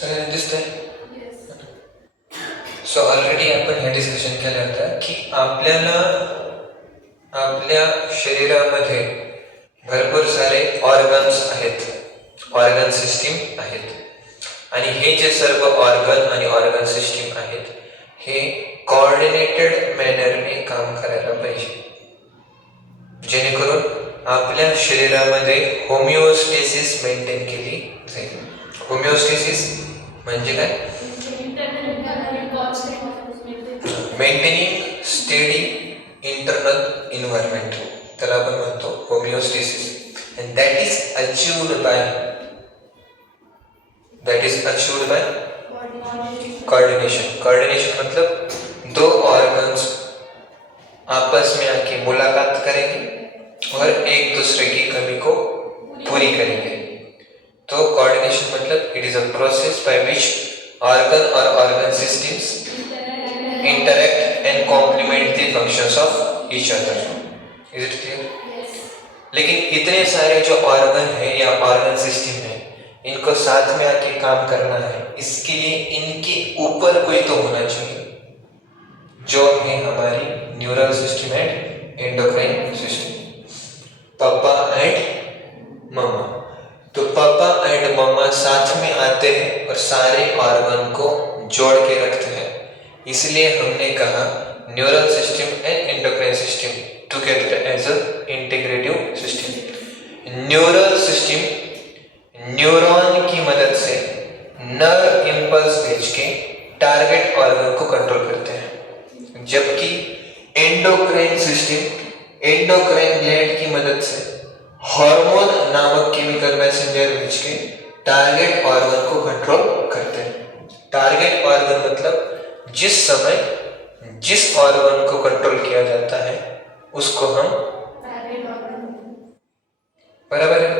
सगळ्यांना दिसतंय? So already आपण हे डिस्कशन केलं होतं की आपल्याला आपल्या शरीरामध्ये भरपूर सारे ऑर्गन्स आहेत, ऑर्गन सिस्टीम आहेत, आणि हे जे सर्व ऑर्गन आणि ऑर्गन सिस्टीम आहेत हे कोऑर्डिनेटेड मॅनरने काम करायला पाहिजे, जेणेकरून आपल्या शरीरामध्ये होमिओस्टेसिस मेंटेन केली जाईल. होमिओस्टेसिस म्हणजे काय? मेंटेनिंग स्टेडी इंटरनल इन्व्हायरमेंट, त्याला आपण म्हणतो होमिओस्टेसिस. And that is achieved by coordination. Coordination मतलब दो ऑर्गन्स आपस में आके मुलाकात करेंगे और एक दूसरे की कमी को पूरी करेंगे. तो कोऑर्डिनेशन मतलब it is a process by which organ और organ systems interact and complement the functions of each other. Is it clear? लेकिन इतने सारे जो ऑर्गन है या ऑर्गन सिस्टम है, इनको साथ में आके काम करना है, इसके लिए इनके ऊपर कोई तो होना चाहिए, जो है हमारी neural system and endocrine system, पापा एंड मम्मा. तो पापा एंड मम्मा साथ में आते हैं और सारे ऑर्गन को जोड़ के रखते हैं. इसलिए हमने कहा neural system and endocrine system together as a integrative system. Neural system neuron की मदद से नर्व इंपल्स भेज के टारगेट ऑर्गन को कंट्रोल करते हैं, जबकि एंडोक्राइन सिस्टम एंडोक्राइन ग्लैंड की मदद से हार्मोन नामक केमिकल मैसेंजर भेज के टारगेट ऑर्गन को कंट्रोल करते हैं. टारगेट ऑर्गन मतलब जिस समय जिस ऑर्गन को कंट्रोल किया जाता है उसको हम बराबर है.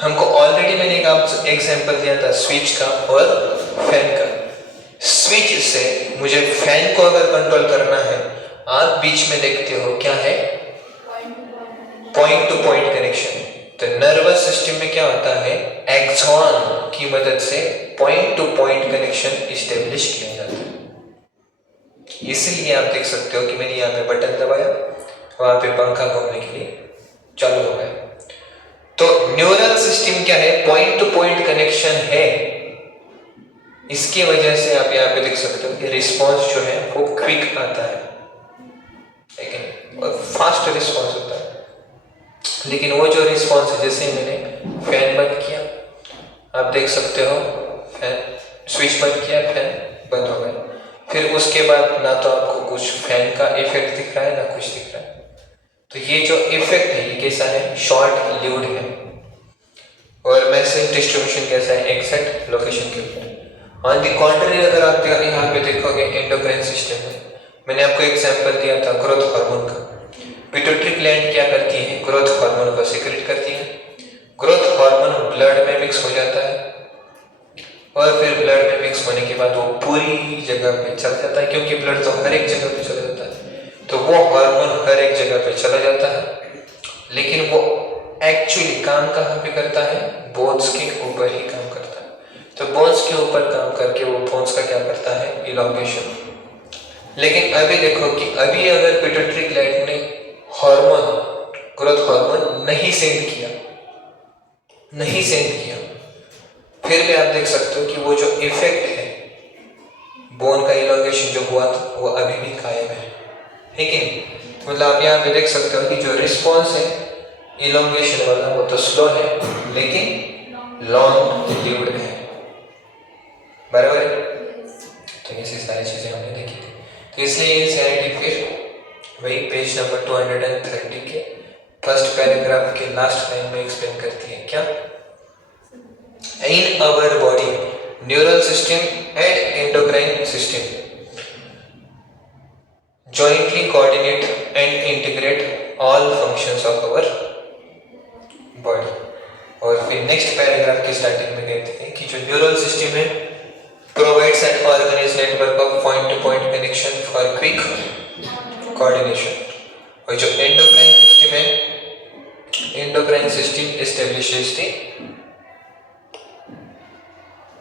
हमको ऑलरेडी मैंने एक एग्जांपल दिया था स्विच का और फैन का. स्विच से मुझे फैन को अगर कंट्रोल करना है, आप बीच में देखते हो क्या है? Point two point connection. तो नर्वस सिस्टम में क्या होता है? एक्सॉन की मदद से point two point connection establish किया जाता है. इसलिए आप देख सकते हो कि मैंने यहाँ पे बटन दबाया, वहां पे पंखा घूमने के लिए चालू हो गया. तो न्यूरल सिस्टम क्या है? पॉइंट टू पॉइंट कनेक्शन है. इसकी वजह से आप यहाँ पे देख सकते हो कि रिस्पॉन्स जो है वो क्विक आता है, लेकिन फास्ट रिस्पॉन्स होता है. लेकिन वो जो रिस्पॉन्स है, जैसे मैंने फैन बंद किया, आप देख सकते हो फैन स्विच बंद किया, फैन बंद हो गया. फिर उसके बाद ना तो आपको कुछ फैन का इफेक्ट दिख रहा है ना कुछ दिख रहा है. तो ये जो इफेक्ट है ये कैसा है? शॉर्ट लिव्ड है. और मैसेज डिस्ट्रीब्यूशन कैसा है? एग्जैक्ट लोकेशन के ऊपर. ऑन दी कॉन्ट्ररी अगर आप यहाँ पे देखोगे एंडोक्राइन सिस्टम में, मैंने आपको एग्जांपल दिया था ग्रोथ हार्मोन का. पिट्यूटरी ग्लैंड क्या करती है? ग्रोथ हार्मोन को सीक्रेट करती है. ग्रोथ हार्मोन ब्लड में मिक्स हो जाता है और फिर ब्लड में मिक्स होने के बाद वो पूरी जगह पे चला जाता है, क्योंकि ब्लड तो हर एक जगह पे चला जाता है. तो वो हार्मोन हर एक जगह पे चला जाता है, लेकिन वो एक्चुअली काम कहाँ पे करता है? बोन्स के ऊपर ही काम करता है. तो बोन्स के ऊपर काम करके वो बोन्स का क्या करता है? इलॉन्गेशन. लेकिन अभी देखो कि अभी अगर पिट्यूटरी ग्लैंड ने हार्मोन ग्रोथ हार्मोन नहीं सेंड किया, फिर भी आप देख सकते हो कि वो जो इफेक्ट है बोन का इलॉन्गेशन जो हुआ था वो अभी भी कायम है. ठीक है? मतलब आप यहाँ पे देख सकते हो कि जो रिस्पॉन्स है इलॉन्गेशन वाला वो तो स्लो है लेकिन लॉन्ग लिव्ड है. बराबर है? तो ऐसी सारी चीजें हमने देखी थी. तो इसलिए ये सीआईटी फिर वही पेज नंबर 230 के फर्स्ट पैराग्राफ के लास्ट लाइन में एक्सप्लेन करती है क्या? In our body, neural system and endocrine system jointly coordinate and integrate all functions of our body. और फिर नेक्स्ट पैराग्राफ की स्टार्टिंग में कहते हैं कि जो न्यूरल सिस्टम है provides an organized network of point-to-point connection for quick coordination. और जो endocrine system है, endocrine system establishes the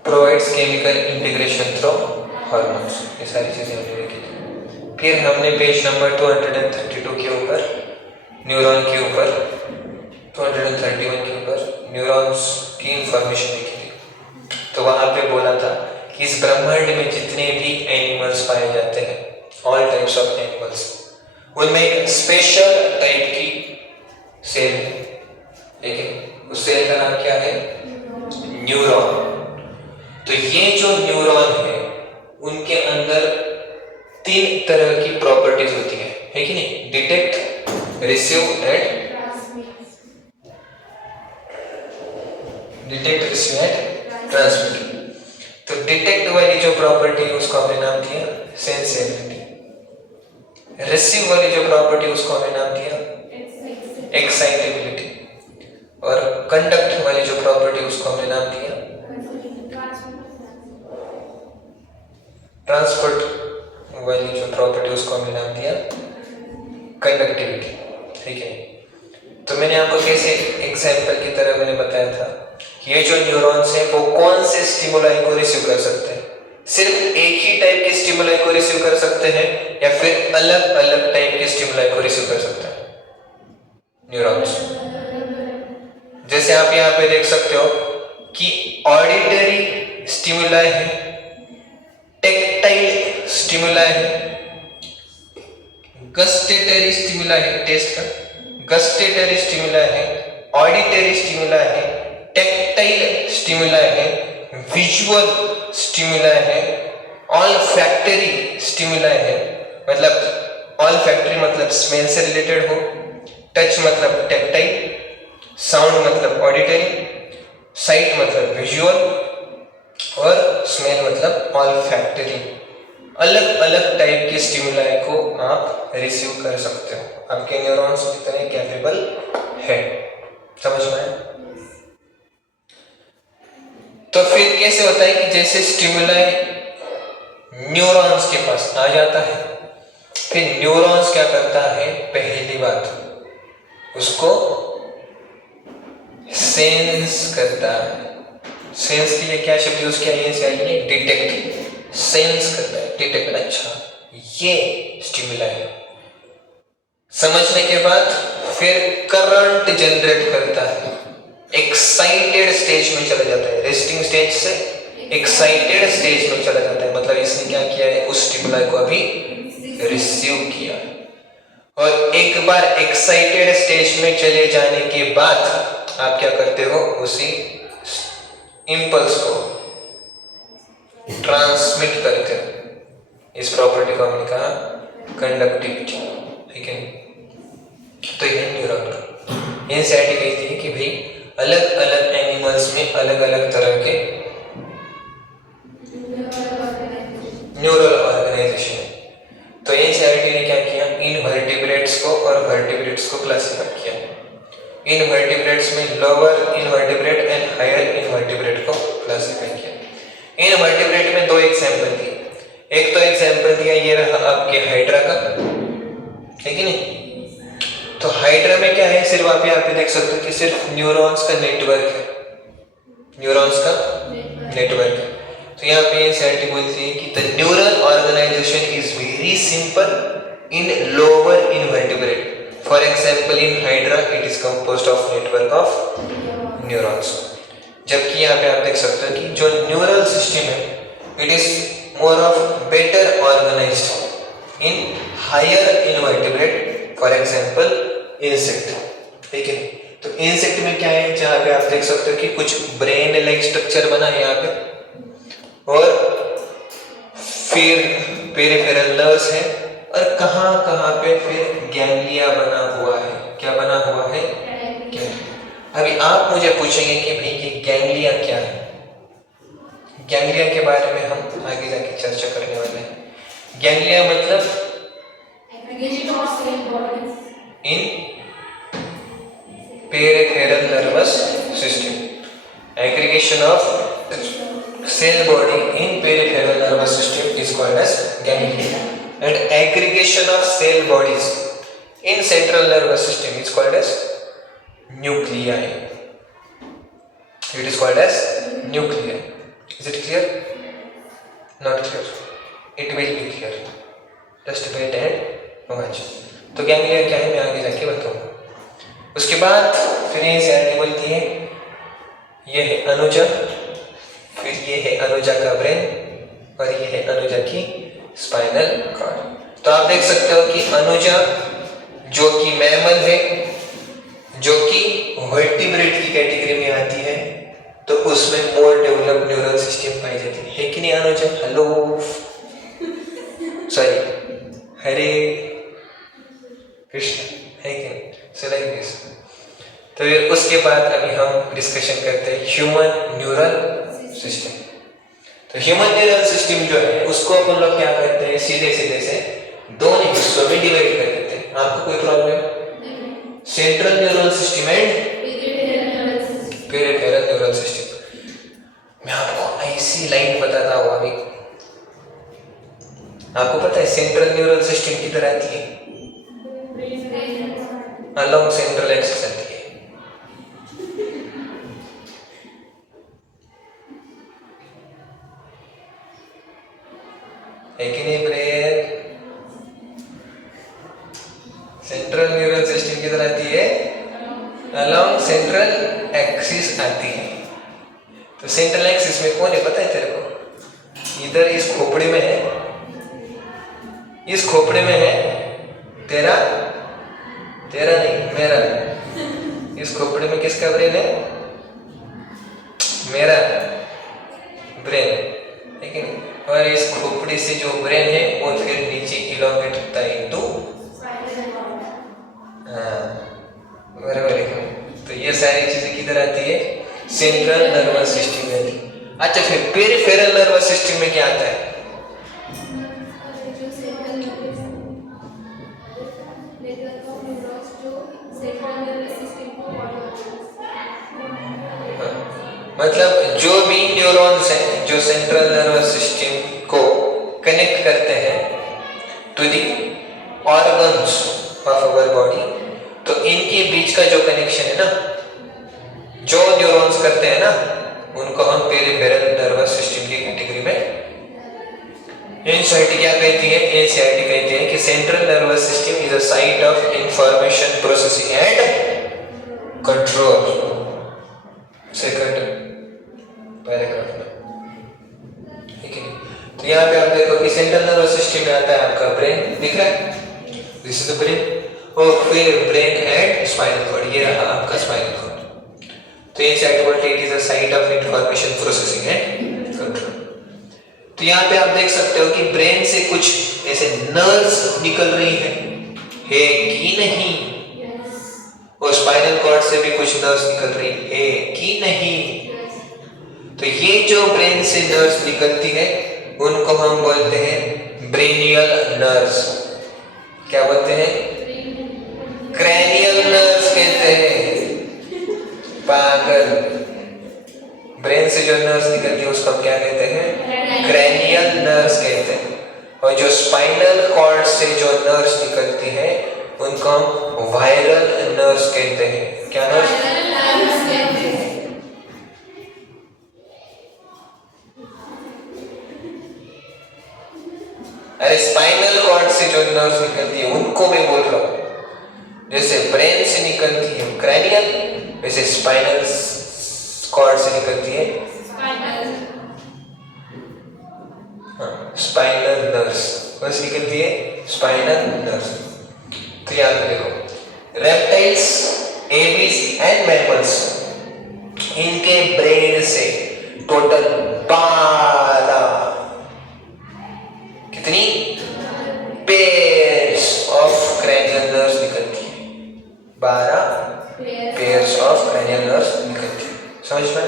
provides chemical integration through hormones. ये सारी चीजें हमने देखी थी। फिर हमने पेज नंबर 232 के ऊपर न्यूरॉन के ऊपर 231 के ऊपर न्यूरॉन्स की इंफॉर्मेशन देखी थी। तो वहां पे बोला था कि इस ब्रह्मांड में जितने भी एनिमल्स पाए जाते हैं, ऑल टाइप्स ऑफ एनिमल्स, उनमें एक स्पेशल टाइप की सेल है। लेकिन उस सेल का नाम क्या है? न्यूरॉन। तो ये जो न्यूरॉन है उनके अंदर 3 तरह की प्रॉपर्टीज होती है कि नहीं? Detect, receive and transmit. तो डिटेक्ट वाली जो प्रॉपर्टी है उसको हमने नाम दिया सेंसिबिलिटी। रिसीव वाली जो प्रॉपर्टी उसको हमने नाम दिया एक्साइटेबिलिटी। और कंडक्ट वाली जो प्रॉपर्टी उसको हमने नाम दिया ट्रांसपोर्ट वाली जो प्रॉपर्टी उसको हमने नाम दिया कंडक्टिविटी। ठीक है। तो मैंने आपको कैसे एग्जाम्पल की तरह मैंने बताया था कि ये जो न्यूरॉन्स हैं वो कौन से स्टिमुलाई को रिसीव कर सकते हैं? सिर्फ एक ही टाइप के स्टिमुलाई को रिसीव कर सकते हैं या फिर अलग अलग टाइप के स्टिमुलाई को रिसीव कर सकते हैं न्यूरॉन्स? जैसे आप यहाँ पे देख सकते हो कि ऑडिटरी स्टिमुलाई है, टेक्टाइल स्टिमुलाई है, गस्टेटरी स्टिमुलाई है, टेस्ट का गस्टेटरी स्टिमुलाई है, ऑडिटरी स्टिमुलाई है, टेक्टाइल स्टिमुलाई है, विजुअल स्टिमुलाई है, ऑल्फैक्टरी स्टिमुलाई है। मतलब ऑल्फैक्टरी मतलब स्मेल से रिलेटेड हो, टच मतलब टेक्टाइल, साउंड मतलब ऑडिटरी, साइट मतलब विजुअल और स्मेल मतलब ऑल्फैक्टरी। अलग अलग टाइप के स्टिमुलाई को आप रिसीव कर सकते हो। आपके न्यूरॉन्स कितने कैपेबल है, समझ में आया? तो फिर कैसे होता है कि जैसे स्टिमुलाई न्यूरॉन्स के पास आ जाता है, फिर न्यूरॉन्स क्या करता है? पहली बात उसको सेंस करता है। सेंस के लिए क्या शब्द यूज किया? ये डिटेक्ट। सेंस करता है, डिटेक्ट। अच्छा ये स्टिमुलाई है। समझने के बाद फिर करंट जनरेट करता है, एक्साइटेड स्टेज में चला जाता है, रेस्टिंग स्टेज से एक्साइटेड स्टेज में चला जाता है। मतलब इसने क्या किया है? उस स्टिमुलाई को अभी रिसीव किया। और एक बार एक्साइटेड स्टेज में चले जाने के बाद आप क्या करते हो? उसी इंपल्स को ट्रांसमिट करते हो। इस प्रॉपर्टी को हमने कहा कंडक्टिविटी। ठीक है। तो यह न्यूरॉन का एनसीईआरटी कहती है कि भाई अलग अलग एनिमल्स में अलग अलग तरह के न्यूरल ऑर्गेनाइजेशन है। तो एनसीईआरटी ने क्या किया? इनवर्टिब्रेट्स को और वर्टिब्रेट्स को क्लासिफाई किया। इनवर्टिब्रेट्स में lower invertebrate and higher invertebrate को क्लासिफाई किया। इनवर्टिब्रेट में 2 एग्जांपल दिए। एक तो एग्जांपल दिया ये रहा आपके हाइड्रा का, है कि नहीं? तो हाइड्रा में क्या है? सिर्फ आप यहाँ पे देख सकते हो कि सिर्फ न्यूरॉन्स का नेटवर्क है, न्यूरॉन्स का नेटवर्क है। तो यहाँ पे एनसीईआरटी बोलती है कि the neural organisation is very simple in lower invertebrate. For example in hydra it is composed of network of neurons. जबकि यहाँ पे आप देख सकते हो कि जो न्यूरल सिस्टम है it is more of better organised in higher invertebrate, for example insect. ठीक है। तो इंसेक्ट में क्या है? जहाँ पे आप देख सकते हो कि कुछ ब्रेन लाइक स्ट्रक्चर बना है यहाँ पे, और फिर पेरिफेरल नर्व्स है, और कहाँ कहाँ पे फिर गैंग्लिया बना हुआ है। क्या बना हुआ है? अभी आप मुझे पूछेंगे कि भाई ये गैंग्लिया क्या है? गैंग्लिया के बारे में हम आगे जाके चर्चा करने वाले हैं। गैंग्लिया मतलब in peripheral nervous system, aggregation of cell body in peripheral nervous system is called as ganglia, and aggregation of cell bodies in central nervous system is called as nuclei. It is called as nuclei. Is it clear? Not clear. It will be clear. Just wait and watch. तो ganglia क्या है मैं आगे जाके बताऊंगा। उसके बाद फिर ये से बोलती है ये है अनुजा, फिर ये है अनुजा का ब्रेन और ये है अनुजा की स्पाइनल कॉर्ड। तो आप देख सकते हो कि अनुजा जो कि मैमल है, जो कि वर्टिब्रेट की कैटेगरी में आती है, तो उसमें मोर डेवलप्ड न्यूरल सिस्टम पाई जाती है कि नहीं अनुजा? हेलो सॉरी हरे कृष्ण है कि नहीं? So like this. तो फिर उसके बाद अभी हम डिस्कशन करते हैं ह्यूमन न्यूरल सिस्टम। तो ह्यूमन न्यूरल सिस्टम जो है उसको अपन लोग क्या करते हैं, सीधे सीधे से दोनों हिस्सों में डिवाइड कर देते हैं। आपको कोई problem? Central neural system and peripheral neural system. मैं आपको ऐसी लाइन बताता हूँ अभी। आपको पता है सेंट्रल न्यूरल सिस्टम किधर आती है? अलोंग सेंट्रल एक्सिस आती है। कि नहीं ब्रेन? सेंट्रल न्यूरल सिस्टम किधर आती है? अलोंग सेंट्रल एक्सिस आती है। तो सेंट्रल एक्सिस में कौन है पता है तेरे को? इधर इस खोपड़ी में है, इस खोपड़ी में है तेरा नहीं मेरा। इस खोपड़ी में किसका ब्रेन है? मेरा ब्रेन है कि नहीं? और इस खोपड़ी से जो ब्रेन है वो फिर नीचे इलॉन्गेट होता है इनटू बराबर है। तो ये सारी चीजें किधर आती है? सेंट्रल नर्वस सिस्टम में आती है। अच्छा फिर पेरिफेरल नर्वस सिस्टम में क्या आता है? मतलब जो भी न्यूरॉन्स हैं जो सेंट्रल नर्वस सिस्टम को कनेक्ट करते हैं to the organs of our body, तो इनके बीच का जो कनेक्शन है ना, जो न्यूरॉन्स करते हैं ना, उनको हम पेरिफेरल नर्वस सिस्टम की कैटेगरी में। एनसीईआरटी क्या कहती है? एनसीईआरटी कहती है कि central nervous system is a site of information processing and control. Second paragraph में, ठीक है। तो यहाँ पे आप देखो कि सेंट्रल नर्वस सिस्टम में आता है आपका ब्रेन, दिख रहा है? This is the brain. और फिर ब्रेन एंड स्पाइनल कॉर्ड, ये रहा आपका स्पाइनल कॉर्ड। तो ये साइट बोलते हैं it is a site of information processing and control. तो यहाँ पे आप देख सकते हो कि ब्रेन से कुछ ऐसे नर्व्स निकल रही है कि नहीं? और स्पाइनल कॉर्ड से भी कुछ नर्व्स निकल रही है कि नहीं? तो ये जो ब्रेन से नर्व्स निकलती है उनको हम बोलते हैं ब्रेनियल नर्व्स। क्या बोलते हैं? क्रैनियल नर्व्स कहते हैं। पागल। ब्रेन से जो नर्व्स निकलती है उसको हम क्या कहते हैं? क्रैनियल नर्व्स कहते हैं। और जो स्पाइनल कॉर्ड से जो नर्व्स निकलती है उनको हम वायरल नर्व्स कहते हैं। क्या नर्व्स? अरे स्पाइनल कॉर्ड से जो नर्व्स निकलती है उनको मैं बोल रहा हूँ। जैसे ब्रेन से निकलती है क्रैनियल, वैसे स्पाइनल कॉर्ड से निकलती है स्पाइनल नर्व्स। कौन सी निकलती है? Spinal nerves. तो याद देखो, रेप्टाइल्स, एविस एंड मैमल्स, इनके ब्रेन से टोटल 12 कितनी पेयर्स ऑफ क्रैनियल नर्व्स निकलती है। 12 पेयर्स ऑफ क्रैनियल नर्व्स निकलती है। समझ में?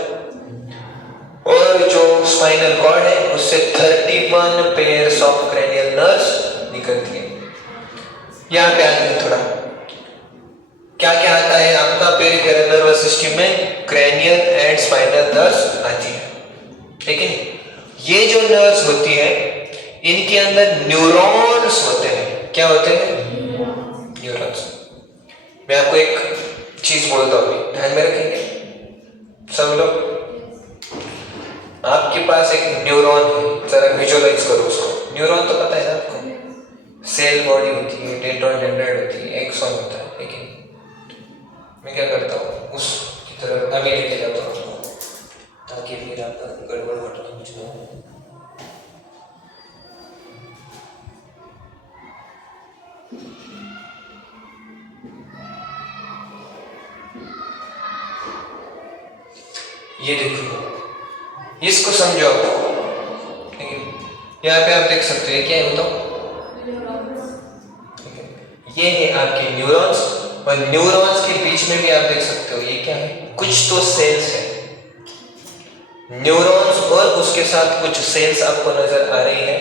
और जो स्पाइनल कॉर्ड है उससे 31 पेयर्स ऑफ क्रैनियल नर्व्स निकलती है। यहाँ पे आते हैं थोड़ा, क्या क्या आता है आपका पेरिफेरल नर्वस सिस्टम में? क्रैनियल एंड स्पाइनल नर्व्स आती है, ठीक है। ये जो नर्व्स होती है इनके अंदर न्यूरॉन्स होते हैं। क्या होते हैं? न्यूरॉन्स। मैं आपको एक चीज बोलता हूँ, ध्यान में रखेंगे सब लोग। आपके पास एक न्यूरॉन है, जरा विजुअलाइज करो उसको। न्यूरॉन तो पता है ना आपको, सेल बॉडी होती है, डेंड्राइट डेंड्राइट होती है, एक्सॉन होता है। लेकिन मैं क्या करता हूँ, उसकी तरफ अभी लेके जाता हूँ ताकि फिर आपका गड़बड़ घटना कुछ ना हो। ये देखो, इसको समझो आप। यहाँ पे आप देख सकते हैं क्या है बताओ, ये है आपके न्यूरॉन्स, और न्यूरॉन्स के बीच में भी आप देख सकते हो ये क्या है, कुछ तो सेल्स है। न्यूरॉन्स और उसके साथ कुछ सेल्स आपको नजर आ रही है,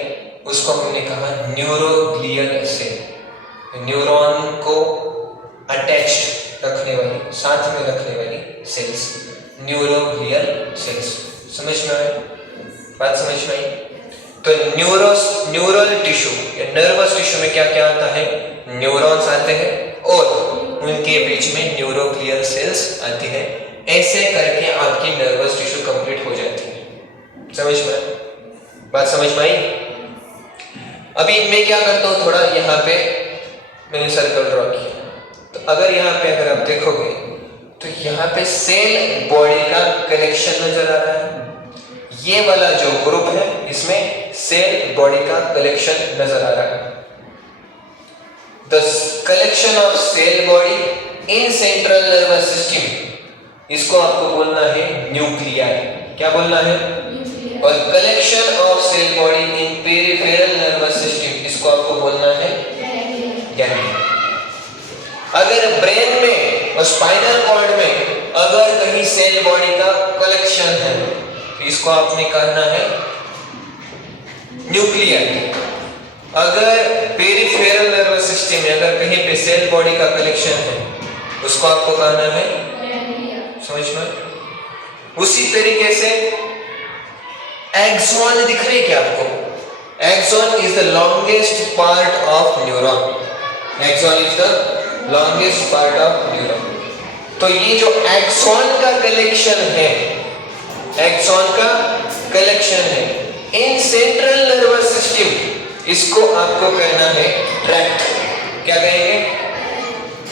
उसको हमने कहा न्यूरोग्लियल सेल। न्यूरॉन को अटैच्ड रखने वाली, साथ में रखने वाली सेल्स, न्यूरोग्लियल सेल्स। समझ में आए? बात समझ में आई? तो न्यूरल टिश्यू या नर्वस टिश्यू में क्या क्या आता है, न्यूरॉन्स आते हैं और उनके बीच में न्यूरोग्लियल सेल्स आती है। ऐसे करके आपकी नर्वस टिश्यू कंप्लीट हो जाती है। समझ में? बात समझ में आई? अभी मैं क्या करता हूँ, थोड़ा यहाँ पे मैंने सर्कल ड्रॉ किया, तो अगर यहाँ पे अगर आप देखोगे तो यहाँ पे सेल बॉडी का कलेक्शन नजर आ रहा है। ये वाला जो ग्रुप है इसमें सेल बॉडी का कलेक्शन नजर आ रहा है। The collection of cell body in central nervous system, इसको आपको बोलना है न्यूक्लियाई। क्या बोलना है? और collection of cell body in peripheral nervous system, इसको आपको बोलना है गैंग्लिया। अगर ब्रेन में और स्पाइनल कॉर्ड में अगर कहीं सेल बॉडी का कलेक्शन है, इसको आपने कहना है न्यूक्लियाई। अगर पेरिफेरल नर्वस सिस्टम में अगर कहीं पे सेल बॉडी का कलेक्शन है, उसको आपको कहना है, समझ में? उसी तरीके से एक्सॉन दिख रही है क्या आपको? Axon is the longest part of neuron. Axon is the longest part of neuron. तो ये जो एक्सॉन का कलेक्शन है, एक्सॉन का कलेक्शन है इन सेंट्रल नर्वस सिस्टम, इसको आपको कहना है ट्रैक्ट। क्या कहेंगे?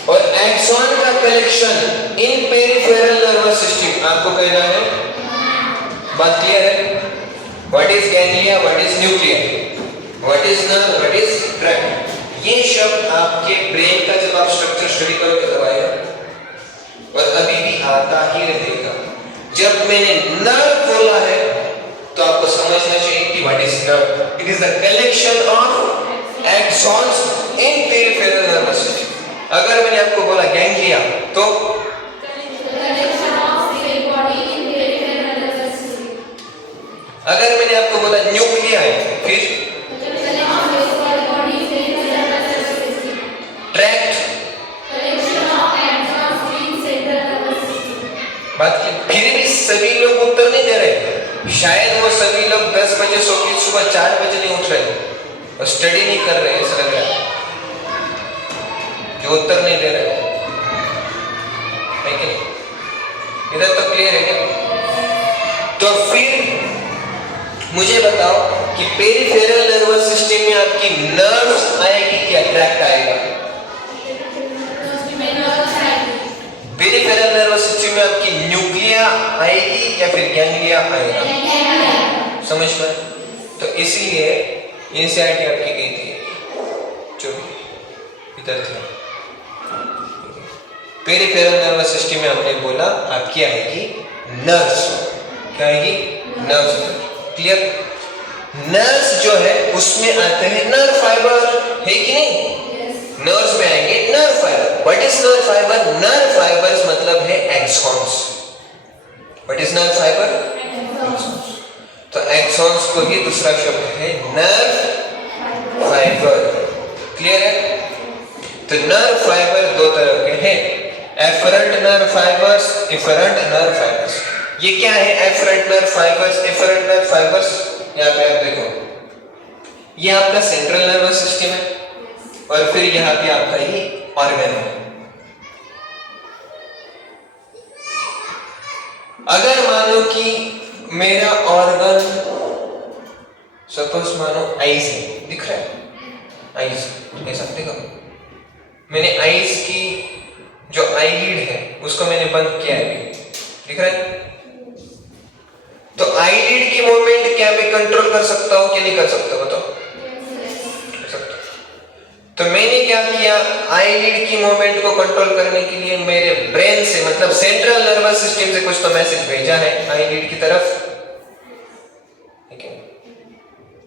और एक्सॉन का collection in peripheral nervous system आपको कहना है, बात क्लियर है? What is ganglia, what is nuclei, what is nerve, what is tract. ये शब्द आपके ब्रेन का जब आप स्ट्रक्चर स्टडी करोगे तब आएगा, और अभी भी आता ही रहेगा। जब मैंने नर्व बोला है तो आपको समझना चाहिए कि what is nerve. It is the collection of axons in peripheral nervous system. अगर मैंने आपको बोला गैंग्लिया तो अगर मैंने आपको बोला न्यूक्लिया है, फिर ट्रैक्ट, बात की। फिर भी सभी लोग उत्तर नहीं दे रहे। शायद वो सभी लोग 10 बजे सो के सुबह 4 बजे नहीं उठ रहे और स्टडी नहीं कर रहे, ऐसा लग रहा है, जो उत्तर नहीं दे रहे है कि नहीं? इधर तो क्लियर है क्या? तो फिर मुझे बताओ कि पेरिफेरल नर्वस सिस्टम में आपकी नर्व्स आएगी या ट्रैक्ट आएगा? पेरिफेरल नर्वस सिस्टम में आपकी न्यूक्लिया आएगी या फिर गैंग्लिया आएगा? समझ में? तो इसीलिए एनसीईआरटी आपकी गई थी जो इधर थी। पेरिफेरल नर्वस सिस्टम में हमने बोला आपकी आएगी नर्व्स। क्या आएगी? नर्व्स। क्लियर? नर्व्स जो है उसमें आते हैं नर्व फाइबर, है कि नहीं? नर्व्स में आएंगे nerve fibre. What is nerve fibre? Nerve fibres मतलब है axons. What is nerve fibre? Axons. तो एक्सॉन्स को ही दूसरा शब्द है नर्व फाइबर। क्लियर है? तो नर्व फाइबर दो तरह के हैं, afferent nerve fibres, efferent nerve fibres. ये क्या है afferent nerve fibres, efferent nerve fibres? यहाँ पे आप देखो, ये आपका सेंट्रल नर्वस सिस्टम है और फिर यहाँ पे आपका ही ऑर्गन है। अगर मान लो कि मेरा ऑर्गन सपोज मानो आईज है, दिख रहा है आईज, ऐसा देखो मैंने आईज की जो आईलिड है उसको मैंने बंद किया है, दिख रहा है। तो आईलिड की मूवमेंट क्या मैं कंट्रोल कर सकता हूं कि नहीं कर सकता, बताओ? कर सकता। तो मैंने क्या किया, आईलिड की मूवमेंट को कंट्रोल करने के लिए मेरे ब्रेन से मतलब सेंट्रल नर्वस सिस्टम से कुछ तो मैसेज भेजा है आईलिड की तरफ, ठीक है।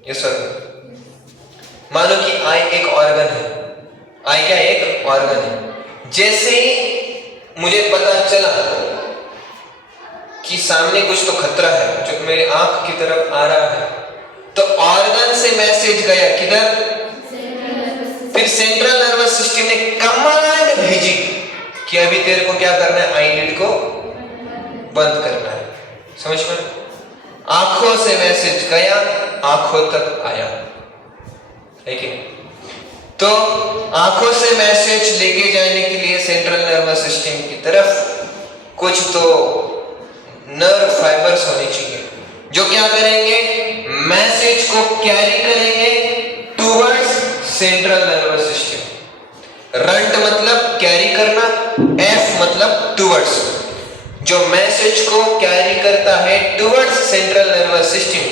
ये सर मानो कि आई एक ऑर्गन है, आई क्या एक ऑर्गन है। जैसे ही मुझे पता चला कि सामने कुछ तो खतरा है जो मेरे आंख की तरफ आ रहा है, तो ऑर्गन से मैसेज गया किधर, फिर सेंट्रल नर्वस सिस्टम ने कमांड भेजी कि अभी तेरे को क्या करना है, आईलिड को बंद करना है। समझ में? आंखों से मैसेज गया, आंखों तक आया, ठीक है। तो आंखों से मैसेज लेके जाने के लिए सेंट्रल नर्वस सिस्टम की तरफ कुछ तो नर्व फाइबर्स होने चाहिए जो क्या करेंगे, मैसेज को कैरी करेंगे towards central nervous system. Runt मतलब कैरी करना, एफ मतलब टुवर्ड्स, जो मैसेज को कैरी करता है टुवर्ड्स सेंट्रल नर्वस सिस्टम,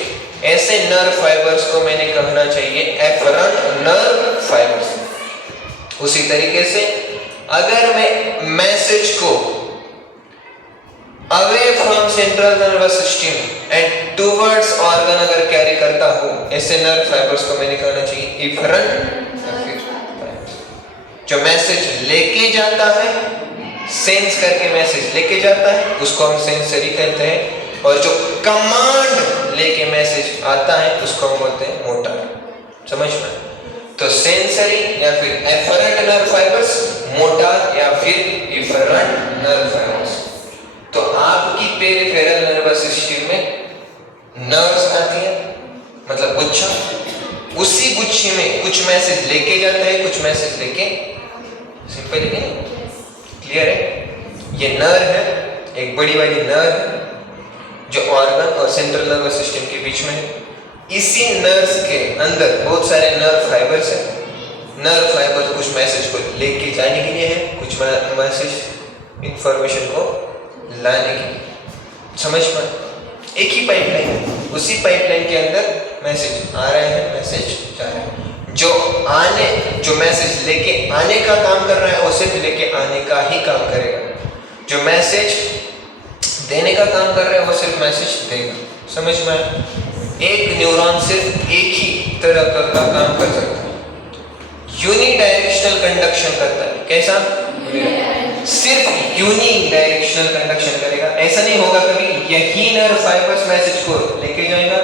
ऐसे नर्व फाइबर्स को मैंने कहना चाहिए एफरंट नर्व फाइबर्स। उसी तरीके से अगर मैं मैसेज को away from central nervous system and towards organ अगर कैरी करता हूं, ऐसे नर्व फाइबर्स को मैंने कहना चाहिए इफरंट। जो मैसेज लेके जाता है, सेंस करके मैसेज लेके जाता है, उसको हम सेंसरी कहते हैं, और जो कमांड लेके मैसेज आता है उसको हम बोलते हैं मोटर। समझ में? तो सेंसरी या फिर एफरेंट नर्व फाइबर्स, मोटर या फिर इफरेंट नर्व फाइबर्स। तो आपकी पेरिफेरल नर्वस सिस्टम में नर्व्स आती है, मतलब गुच्छा, उसी गुच्छे में कुछ मैसेज लेके जाता है, कुछ मैसेज लेके, सिंपल है, क्लियर है? ये नर्व है, एक बड़ी वाली नर्व है जो ऑर्गन और सेंट्रल नर्वस सिस्टम के बीच में है। इसी नर्व्स के अंदर बहुत सारे नर्व फाइबर्स हैं। नर्व फाइबर्स कुछ मैसेज को लेके जाने के लिए है, कुछ मैसेज इंफॉर्मेशन को लाने के लिए। समझ में? एक ही पाइपलाइन है, उसी पाइपलाइन के अंदर मैसेज आ रहे हैं, मैसेज जा रहे हैं। जो मैसेज लेके आने का काम कर रहा है वो सिर्फ लेके आने का ही काम करेगा। जो मैसेज देने का काम कर रहा है वो सिर्फ मैसेज देगा। समझ में? एक न्यूरॉन सिर्फ एक ही तरह का काम कर सकता है, यूनिडायरेक्शनल कंडक्शन करता है। कैसा? सिर्फ यूनिडायरेक्शनल कंडक्शन करेगा। ऐसा नहीं होगा कभी यही नर्व फाइबर्स मैसेज को लेके जाएगा,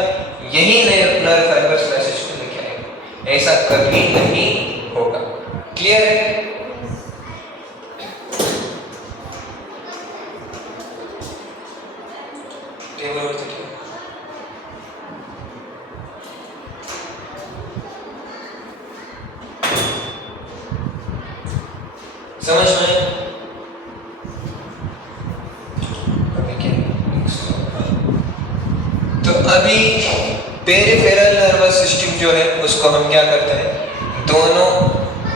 यही नर्व फाइबर्स मैसेज को लेके आएगा, ऐसा कभी नहीं होगा। क्लियर है? समझ में? तो अभी पेरिफेरल नर्वस सिस्टम जो है उसको हम क्या करते हैं, दोनों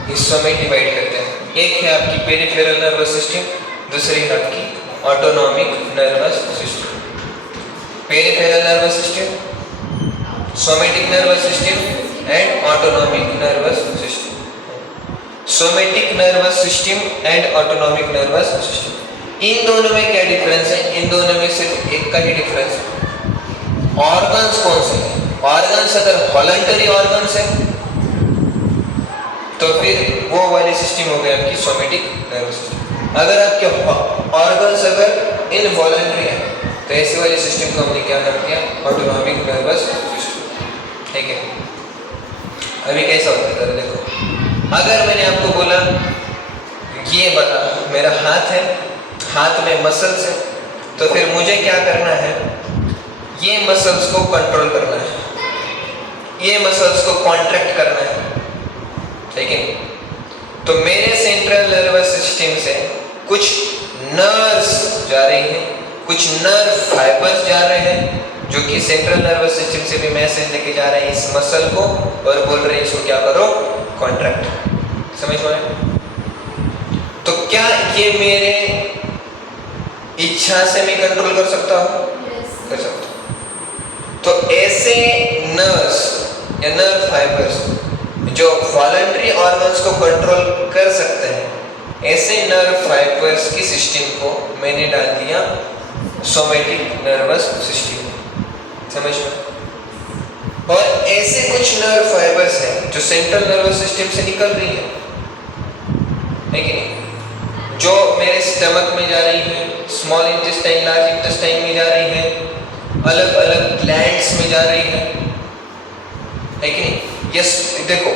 हिस्सों में डिवाइड करते हैं। एक है आपकी पेरिफेरल नर्वस सिस्टम, दूसरी है आपकी autonomic nervous system. Peripheral nervous system, somatic nervous system and autonomic nervous system. Somatic nervous system and autonomic nervous system, इन दोनों में क्या डिफरेंस है? इन दोनों में सिर्फ एक का ही डिफरेंस है, ऑर्गन्स कौन से हैं। ऑर्गन्स अगर वॉलंटरी ऑर्गन्स है तो फिर वो वाली सिस्टम हो गई आपकी सोमेटिक नर्वस सिस्टम। अगर आपके ऑर्गन्स अगर इनवॉलंटरी है तो ऐसी वाली सिस्टम को हमने क्या नाम दिया, ऑटोनॉमिक नर्वस सिस्टम। ठीक है? अभी कैसा होता है जरा देखो, अगर मैंने आपको बोला ये बता मेरा हाथ है, हाथ में मसल्स है, तो फिर मुझे क्या करना है, ये मसल्स को कंट्रोल करना है, ये मसल्स को कॉन्ट्रैक्ट करना है। ठीक है? तो मेरे सेंट्रल नर्वस सिस्टम से कुछ नर्व्स जा रही हैं, कुछ नर्व फाइबर्स जा रहे हैं जो कि सेंट्रल नर्वस सिस्टम से भी मैसेज लेके जा रहे हैं इस मसल को और बोल रहे हैं इसको क्या करो, कॉन्ट्रैक्ट। समझ में आया? तो क्या ये मेरे इच्छा से मैं कंट्रोल कर सकता हूँ? कर सकता हूँ। तो ऐसे नर्व्स या नर्व फाइबर्स जो वॉलंटरी ऑर्गन्स को कंट्रोल कर सकते हैं, ऐसे नर्व फाइबर्स की सिस्टम को मैंने डाल दिया सोमैटिक नर्वस सिस्टम। समझ में? और ऐसे कुछ नर्व फाइबर्स हैं जो सेंट्रल नर्वस सिस्टम से निकल रही है कि नहीं, जो मेरे स्टमक में जा रही है, स्मॉल इंटेस्टाइन, लार्ज इंटेस्टाइन में जा रही है, अलग अलग ग्लैंड्स में जा रही है कि नहीं? यस, देखो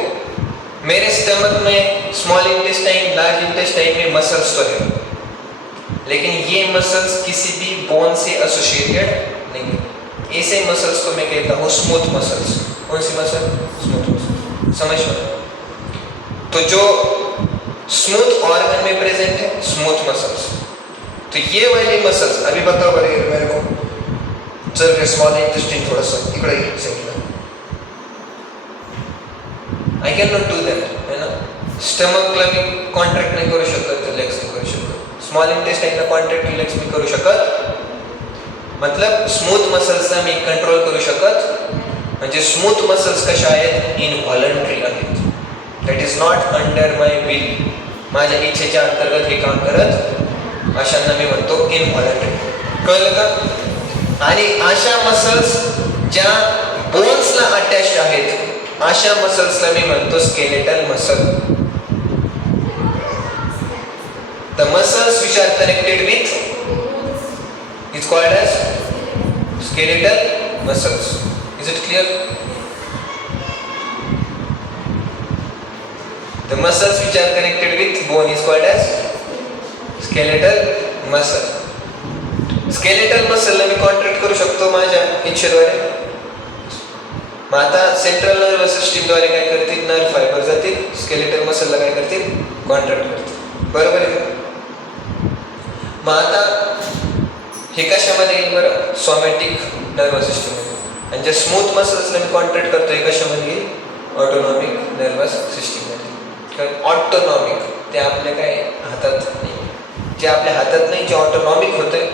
मेरे स्टमक में, स्मॉल इंटेस्टाइन, लार्ज इंटेस्टाइन में मसल्स तो है, लेकिन ये मसल्स किसी भी बोन से एसोसिएटेड नहीं है। ऐसे मसल्स को मैं कहता हूँ स्मूथ मसल्स। कौन सी मसल? Smooth muscle. समझ में? तो जो स्मूथ ऑर्गन में प्रेजेंट है स्मूथ मसल्स, तो ये वाली मसल्स अभी बताओ मेरे को, चल स्मॉल इंटेस्टाइन थोड़ा सा इकडे centre, I cannot do that, है ना? स्टमकला मी कॉन्ट्रॅक्ट नाही करू शकत, रिलॅक्स नाही करू शकत, स्मॉल इंटेस्टाइनला कॉन्ट्रॅक्ट रिलॅक्स नाही करू शकत, मतलब स्मूथ मसल्सला मी कंट्रोल करू शकत, म्हणजे स्मूथ मसल्स कशा आहेत? इनव्हॉलंटरी आहेत, that is not under my will, माझ्या इच्छेच्या अंतर्गत हे काम करत, अशांना मी म्हणतो इनव्हॉलंटरी। कळलं का? आणि अशा मसल्स ज्या बोन्सला अटॅच आहेत अशा मसल्सला मी म्हणतो skeletal muscle. The muscles which are connected with is called as skeletal muscles. Is it clear? The muscles which are connected with bone is called as skeletal muscle. Skeletal मसलला मी contract करू शकतो माझ्या इच्छेद्वारे। मग आता सेंट्रल नर्वस सिस्टीमद्वारे काय करतील? Nerve fibre जातील, skeletal मसलला काय करतील? कॉन्ट्रॅक्ट करतील। बरोबर आहे का? मग आता हे कशामध्ये येईल बरं? सोमॅटिक नर्वस सिस्टीममध्ये। आणि जे स्मूथ मसल्सला मी कॉन्ट्रॅक्ट करतोय कशामध्ये येईल? ऑटोनॉमिक नर्वस सिस्टीममध्ये। ऑटोनॉमिक ते आपल्या काय हातात नाही, जे आपल्या हातात नाही, जे ऑटोनॉमिक होतंय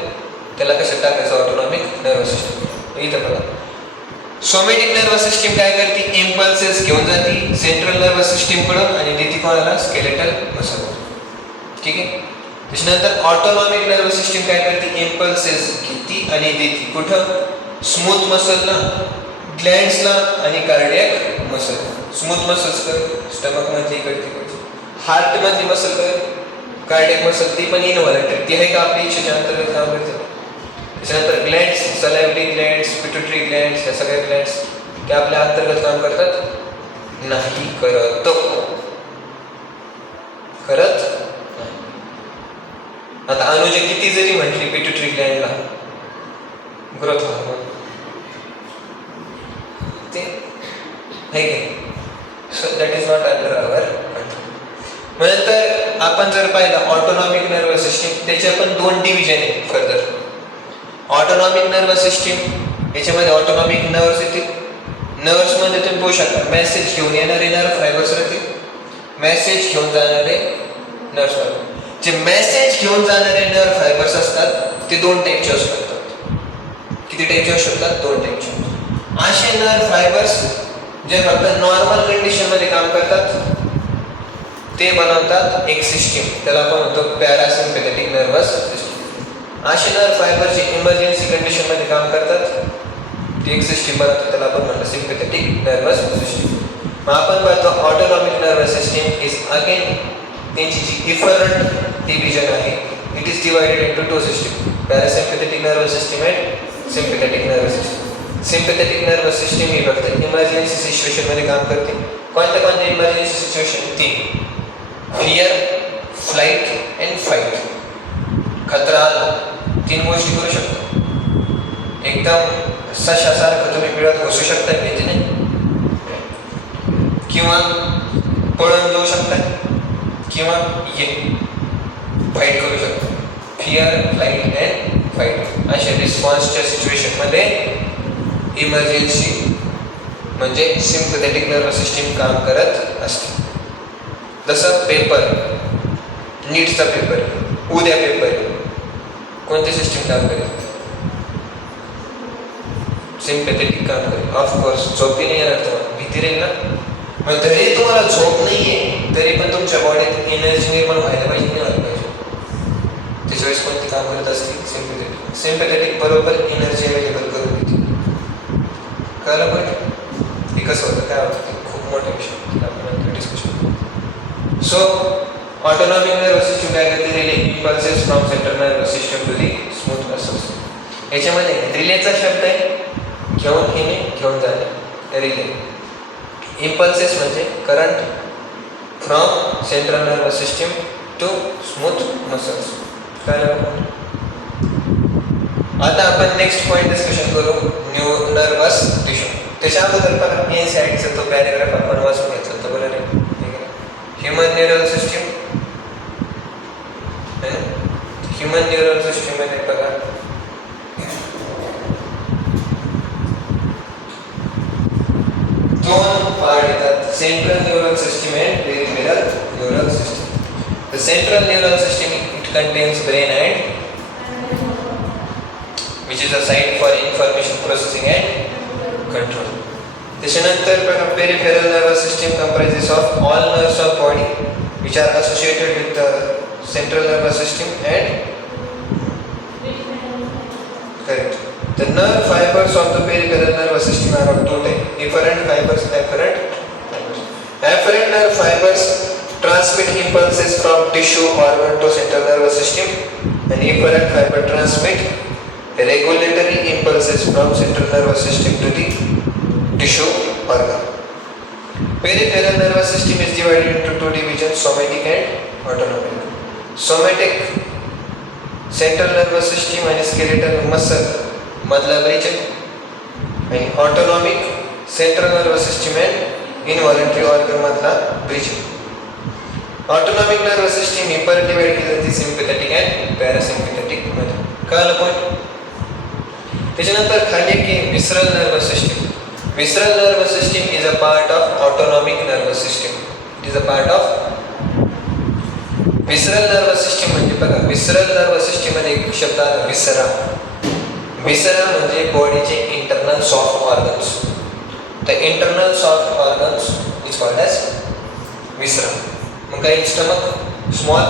त्याला कसं टाकायचं? Autonomic nervous system. इथं बघा, सोमॅटिक नर्वस सिस्टीम काय करते? इम्पल्सेस घेऊन जाते सेंट्रल नर्वस सिस्टीम कडून आणि देते कोणाला? Skeletal muscle. ठीक आहे? त्याच्यानंतर ऑटोनॉमिक नर्वस सिस्टीम काय करते? इम्पल्सेस घेते आणि देते कुठं? स्मूथ मसलला, ग्लँड्सला आणि कार्डियक मसल। स्मूथ मसल्स कर स्टमक मधली करते, हार्ट मधली मसल कर कार्डियक मसल, ती पण इनव्हॉलंटरी, ती आहे का आपल्या इच्छेच्या अंतर्गत काम करते। त्याच्यानंतर ग्लँड्स, सलायव्हरी ग्लँड्स, पिट्युटरी ग्लँड्स, या सगळ्या ग्लँड्स त्या आपल्या अंतर्गत काम करतात? नाही करत, करत नाही। आता अनुजा किती जरी म्हटली पिट्युटरी ग्लँडला ग्रोथ हार्मोन ते आहे की, so that is not under our control. नंतर आपण जर पाहिलं ऑटोनॉमिक नर्वस सिस्टीम, त्याच्या पण दोन डिव्हिजन आहेत फर्दर। ऑटोनॉमिक नर्वस सिस्टीम याच्यामध्ये ऑटोनॉमिक नर्व्स येतील, नर्व्समध्ये तुम्ही पाहू शकता मेसेज घेऊन येणारे नर्व फायबर्स राहतील, मेसेज घेऊन जाणारे नर्व फायबर। जे मेसेज घेऊन जाणारे नर्व फायबर्स असतात ते दोन टाईपचे असू शकतात। किती टाईपचे असू शकतात? दोन टाईपचे। असे नर्व फायबर्स जे फक्त नॉर्मल कंडिशनमध्ये काम करतात ते बनवतात एक सिस्टीम, त्याला आपण म्हणतो पॅरासिम्पॅथेटिक नर्वस सिस्टीम। असे नर्व फायबर जे इमर्जन्सी कंडिशनमध्ये काम करतात ती एक सिस्टीम बनवतात, त्याला आपण म्हणतो सिम्पॅथेटिक नर्वस सिस्टीम। मग आपण पाहतो autonomic nervous system is again त्यांची जी इफरंट डिव्हिजन आहे, it is divided into two system, parasympathetic nervous system and sympathetic nervous system. Sympathetic nervous system ही फक्त इमर्जन्सी सिच्युएशनमध्ये काम करते। कोणत्या कोणत्या इमर्जन्सी सिच्युएशन? तीन: फिअर, फ्लाईट अँड फाईट। खतरा आला, तीन गोष्टी करू शकतो। एकदम सशासारखं तुम्ही पिळत घुसू शकता भीतीने, किंवा पळून जाऊ शकता, किंवा फाईट करू शकता। फिअर, फ्लाईट अँड फाईट अशा रिस्पॉन्सच्या सिच्युएशनमध्ये इमर्जन्सी म्हणजे सिम्पथेटिक नर्वस सिस्टीम काम करत असते. जसं पेपर, नीटचा पेपर, उद्या पेपर, कोणती सिस्टीम काम करेल? सिम्पथेटिक काम करेल. ऑफकोर्स झोपी नाही येणार तुम्हाला, भीती राहील ना. मग तरी तुम्हाला झोप नाहीये तरी पण तुमच्या बॉडीत एनर्जी निर्माण व्हायला पाहिजे, नाही व्हायला पाहिजे. त्याच्या वेळेस कोणती काम करत असते? सिम्पथेटिक. सिम्पथेटिक बरोबर एनर्जी अवेलेबल करून देते. कळलं पाहिजे हे कसं होतं, काय होतं, ते खूप मोठा विषय आपण discussion. So autonomic nervous system काय करते? Relay impulses from central nervous system to the smooth muscles. याच्यामध्ये रिलेचा शब्द आहे, घेऊन येणे, घेऊन जाणे. रिले. इम्पल्सेस म्हणजे current from central nervous system to smooth muscles. कळलं? आता आपण नेक्स्ट पॉईंट डिस्कशन करू, नर्वस टिश्यू. त्याच्या अगोदर पण ए साईडचा तो पॅरेग्राफ आपण वाचून घेतला तर बरं नाही. Human neural system, human neural system मध्ये बघा दोन पार्ट येतात, central neural system and peripheral neural system. The central neural system it contains brain and which is a site for information processing and control. त्याच्यानंतर बघा peripheral nervous system comprises of all nerves of body which are associated with the central nervous system and correct. The nerve fibers of the peripheral nervous system are of two types: efferent fibers and afferent fibers. Afferent nerve fibers transmit impulses from tissue organ to central nervous system, and efferent fiber transmit regulatory impulses from central nervous system to the tissue organ. Peripheral nervous system is divided into two divisions: somatic and autonomic. Somatic central nervous system and skeletal muscle मधला region, and autonomic central nervous system and involuntary organ मधला region. Autonomic nervous system ही परत divide केली जाते sympathetic and parasympathetic मध्ये. कळलं point? त्याच्यानंतर खाली की visceral nervous system. Visceral nervous system is a part of autonomic nervous system. It is a part of visceral nervous system. म्हणजे बघा विसरल नर्वस सिस्टीम मध्ये एक शब्द आला विसरा. विसरा म्हणजे बॉडीचे internal soft organs. The internal soft organs is called as viscera. मग काही स्टमक, स्मॉल,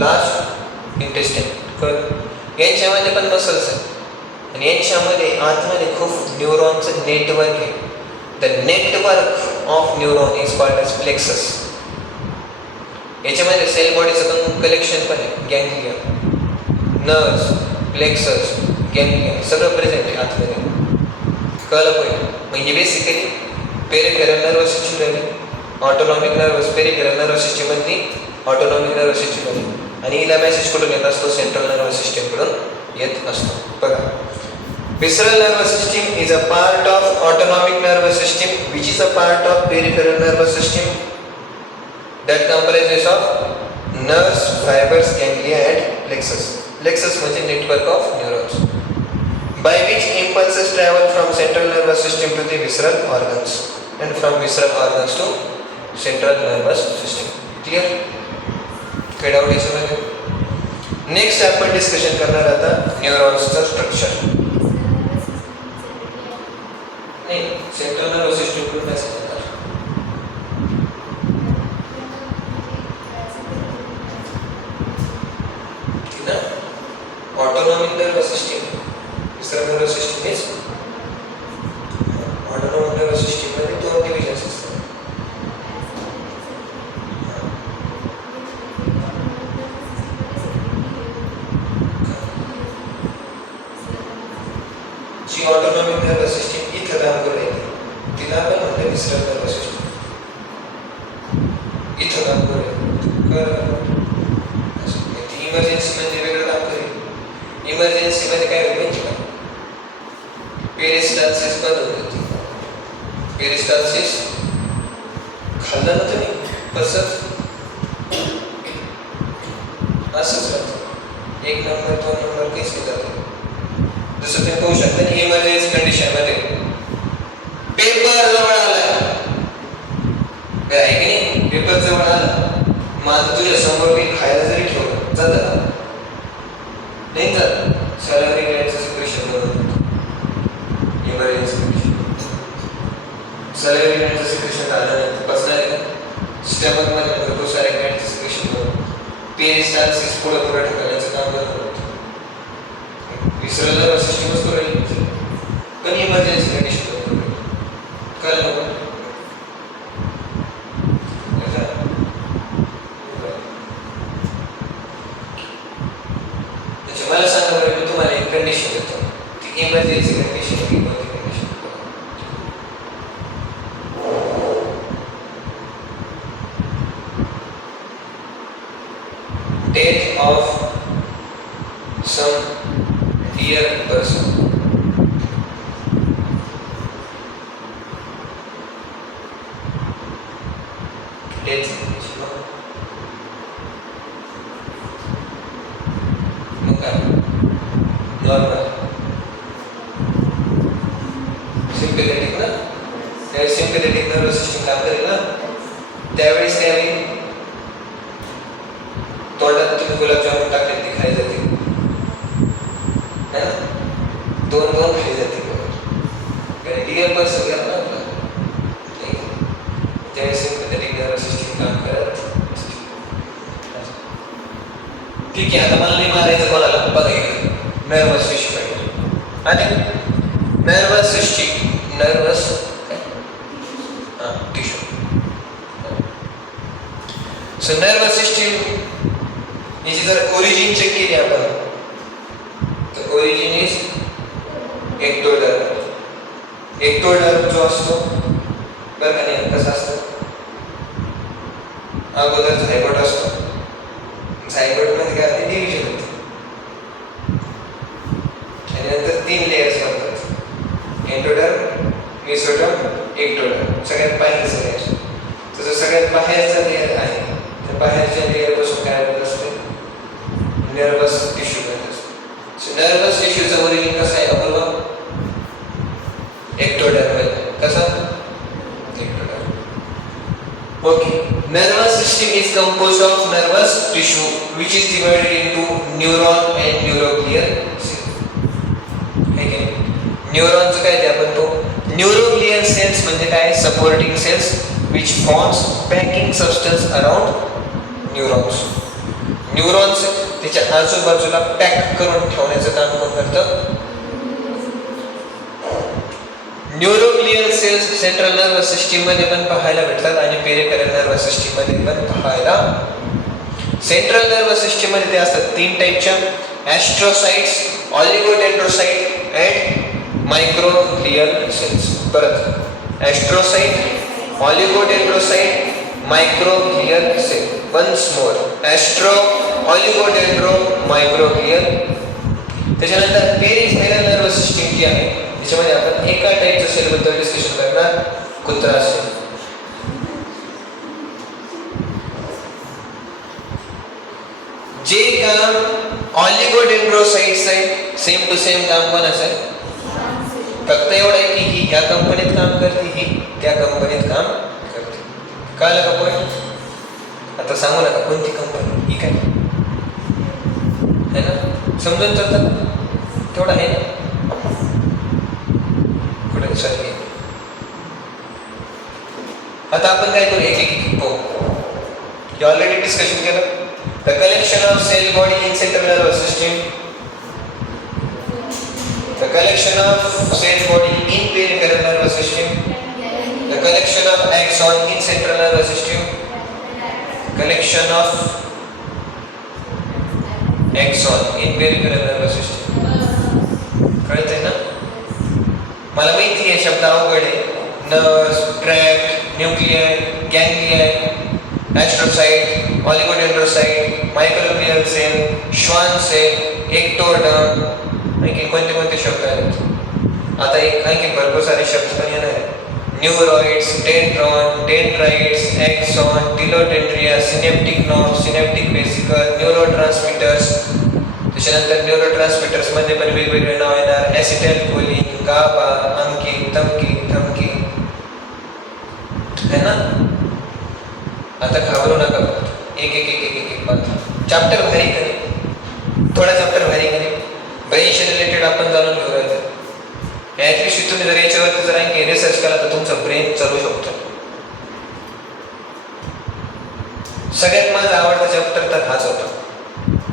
लार्ज इंटेस्टाइन, यांच्यामध्ये पण मसल्स आहेत आणि यांच्यामध्ये आतमध्ये खूप न्यूरॉनचं नेटवर्क आहे. The network of neuron is called as plexus. याच्यामध्ये सेल बॉडीचं कलेक्शन पण आहे, गँग्लिया, नर्व्स, प्लेक्सस, गँग्लिया सगळं प्रेझेंट आहे आतमध्ये. कळलं पाहिजे. म्हणजे बेसिकली पेरिफेरल नर्वस सिस्टीम झाली, autonomic nervous peripheral nervous system मध्ये, ऑटोनॉमिक नर्वस सिस्टीम मध्ये, आणि हिला मेसेज कुठून येत असतो? सेंट्रल नर्वस सिस्टीम कडून येत असतो. बघा visceral nervous system is a part of autonomic nervous system which is a part of peripheral nervous system that comprises of nerves, fibers, ganglia and plexus. Plexus means network of neurons by which impulses travel from central nervous system to the visceral organs and from visceral organs to central nervous system. Clear? काय doubt याच्यामध्ये? Next आपण discussion करणार आता न्यूरॉन्सचं structure. नाही, central nervous system कडून message येतात. ठीक ना? Autonomic nervous system, visceral nervous system is autonomic nervous system मध्ये दोन डिव्हिजन्स असतात. जी ऑटोनॉमिक नर्वस सिस्टम इथं काम करेल तिला आपण म्हणतो विसरल नर्वस सिस्टम. इथं काम करेल इमर्जन्सी मध्ये वेगळं काम करेल. इमर्जन्सी मध्ये काय होईल माहिती का? पेरिस्टाल्सिस बंद होते. पेरिस्टाल्सिस खाल्लं ना तुम्ही कसं असंच राहतं. 1 नंबर 2 नंबर काहीच नाही जातं. जसं तुम्ही पाहू शकता की इमर्जन्सी कंडिशन मध्ये पेपर जवळ आलाय, आहे की नाही? पेपर जवळ आला, माझं तुझ्या समोर मी खायला जरी ठेवलं जातं का? नाही जात. सॅलरी ग्रँडचं सिक्वेशन बनवतो, इमर्जन्सी कंडिशन. सॅलरी ग्रँडचं सिक्वेशन आलं नाही बसणार आहे का? स्टमक मध्ये भरपूर सारे ग्रँडचं सिक्वेशन बनवतो. पेरिस्टाल्सिस पुढं ढकलण्याचं काम बनवतो. विसरलं सिस्टमच करू, पण इमर्जन्सी कंडिशन बनवतो. कळलं नको? मला सांगा बरं, मी तुम्हाला एक कंडिशन देतो, ती इमर्जन्सी कंडिशन की कोणती condition? Death of some dear person. Death normal sympathetic ना, त्यावेळी सिम्पॅथेटिक नर्वस सिस्टम काम करेल ना, त्यावेळेस काय होईल? तोंडात तुम्ही गुलाबजामुन टाकले ते खाली जातील है ना, दोन खाली जातील. डिअर पर्सन घ्या ना, त्यावेळेस सिम्पॅथेटिक नर्वस सिस्टम काम करत. ठीक आहे, आता मला नाही मारायचं कोणाला, बघा नर्वस सिस्टम आणि nervous system, nervous tissue. So nervous system याची जर ओरिजिन चेक केली आपण, तर ओरिजिन इज एक्टोडर्म. एक्टोडर्म जो असतो बरं का नाही, कसा असतो? अगोदर झायगोट असतो, झायगोट मध्ये काय होते? डिव्हिजन होते आणि नंतर 3 लेयर्स बनतात, एंडोडर्म, मेसोडर्म, एक्टोडर्म. सगळ्यात बाहेरचं लेयर, तसं सगळ्यात बाहेरचा लेयर आहे, त्या बाहेरच्या लेयर पासून काय होत असते? नर्वस टिश्यू बनत असते. नर्वस टिश्यूचं ओरिजिन कसं आहे अपूर्व? एक्टोडर्म. कसा? Ectoderm. Okay. Nervous system is composed of nervous tissue which is divided into neuron and neuroglial cells. है की नाही? न्यूरॉनचं काय ते आपण तो न्यूरोग्लियल सेल्स म्हणजे काय? Supporting sales which forms packing substance around neurons. Neurons त्याच्या आजूबाजूला पॅक करून ठेवण्याचं काम कोण करतं? Neuroglial sales central nervous system मध्ये पण पाहायला भेटतात आणि पेरिफेरल नर्वस सिस्टीम मध्ये पण पाहायला. सेंट्रल नर्वस सिस्टीम मध्ये ते असतात 3 टाईपच्या, astrocytes, oligodendrocyte and microglial cells. परत astrocyte, oligodendrocyte, microglial cell. Once more, astro, oligodendro, microglial. त्याच्यानंतर पेरिफेरल नर्वस सिस्टीम जी आहे त्याच्यामध्ये आपण एका टाईपच्या सेल बद्दल डिस्कशन करणार, कुत्रा सेल. जे काम ऑलिगोडेंड्रोसाइट्स आहे, सेम टू सेम काम पण असेल, फक्त एवढं आहे की ही ह्या कंपनीत काम करते, ही त्या कंपनीत काम करते. कळलं का पॉईंट? आता सांगू नका कोणती कंपनी, ही काय है ना, समजून जातं तेवढं आहे ना. कुठे सर आता आपण काय करू, एक एक पाहू. ऑलरेडी डिस्कशन केलं. The collection of cell body in central nervous system. The collection of cell body in peripheral nervous system. The collection of axon in central nervous system. Collection of axon in peripheral nervous system. कळतंय ना? मला माहिती आहे शब्द अवघड आहे. Nerves, tract, nuclear, ganglion, astrocyte, oligodendrocyte, microglial cell, Schwann cell, ectoderm, आणखी कोणते शब्द आहेत. आता एक आणखी भरपूर सारे शब्द पण येणार आहेत. Neuroids, dendron, dendrites, axon, telodendria, synaptic knob, synaptic vesicle, neurotransmitters. त्याच्यानंतर न्यूरोट्रान्समीटर्स मध्ये पण वेगवेगळे नाव येणार. ॲसिटाइलकोलिन, गाबा, अंकिन, तमकिन, थमकिन. है ना? आता घाबरू नका, एक एक एक एक एक एक बात. चॅप्टर भारी करेल, थोडा चॅप्टर भारी करेल. ब्रेनशी रिलेटेड आपण जाणून घेऊ राहिलो. ॲटलिस्ट तुम्ही जर याच्यावरती जर आणखी रिसर्च केला तर तुमचं ब्रेन चालू शकतो. सगळ्यात माझा आवडता चॅप्टर तर हाच होता,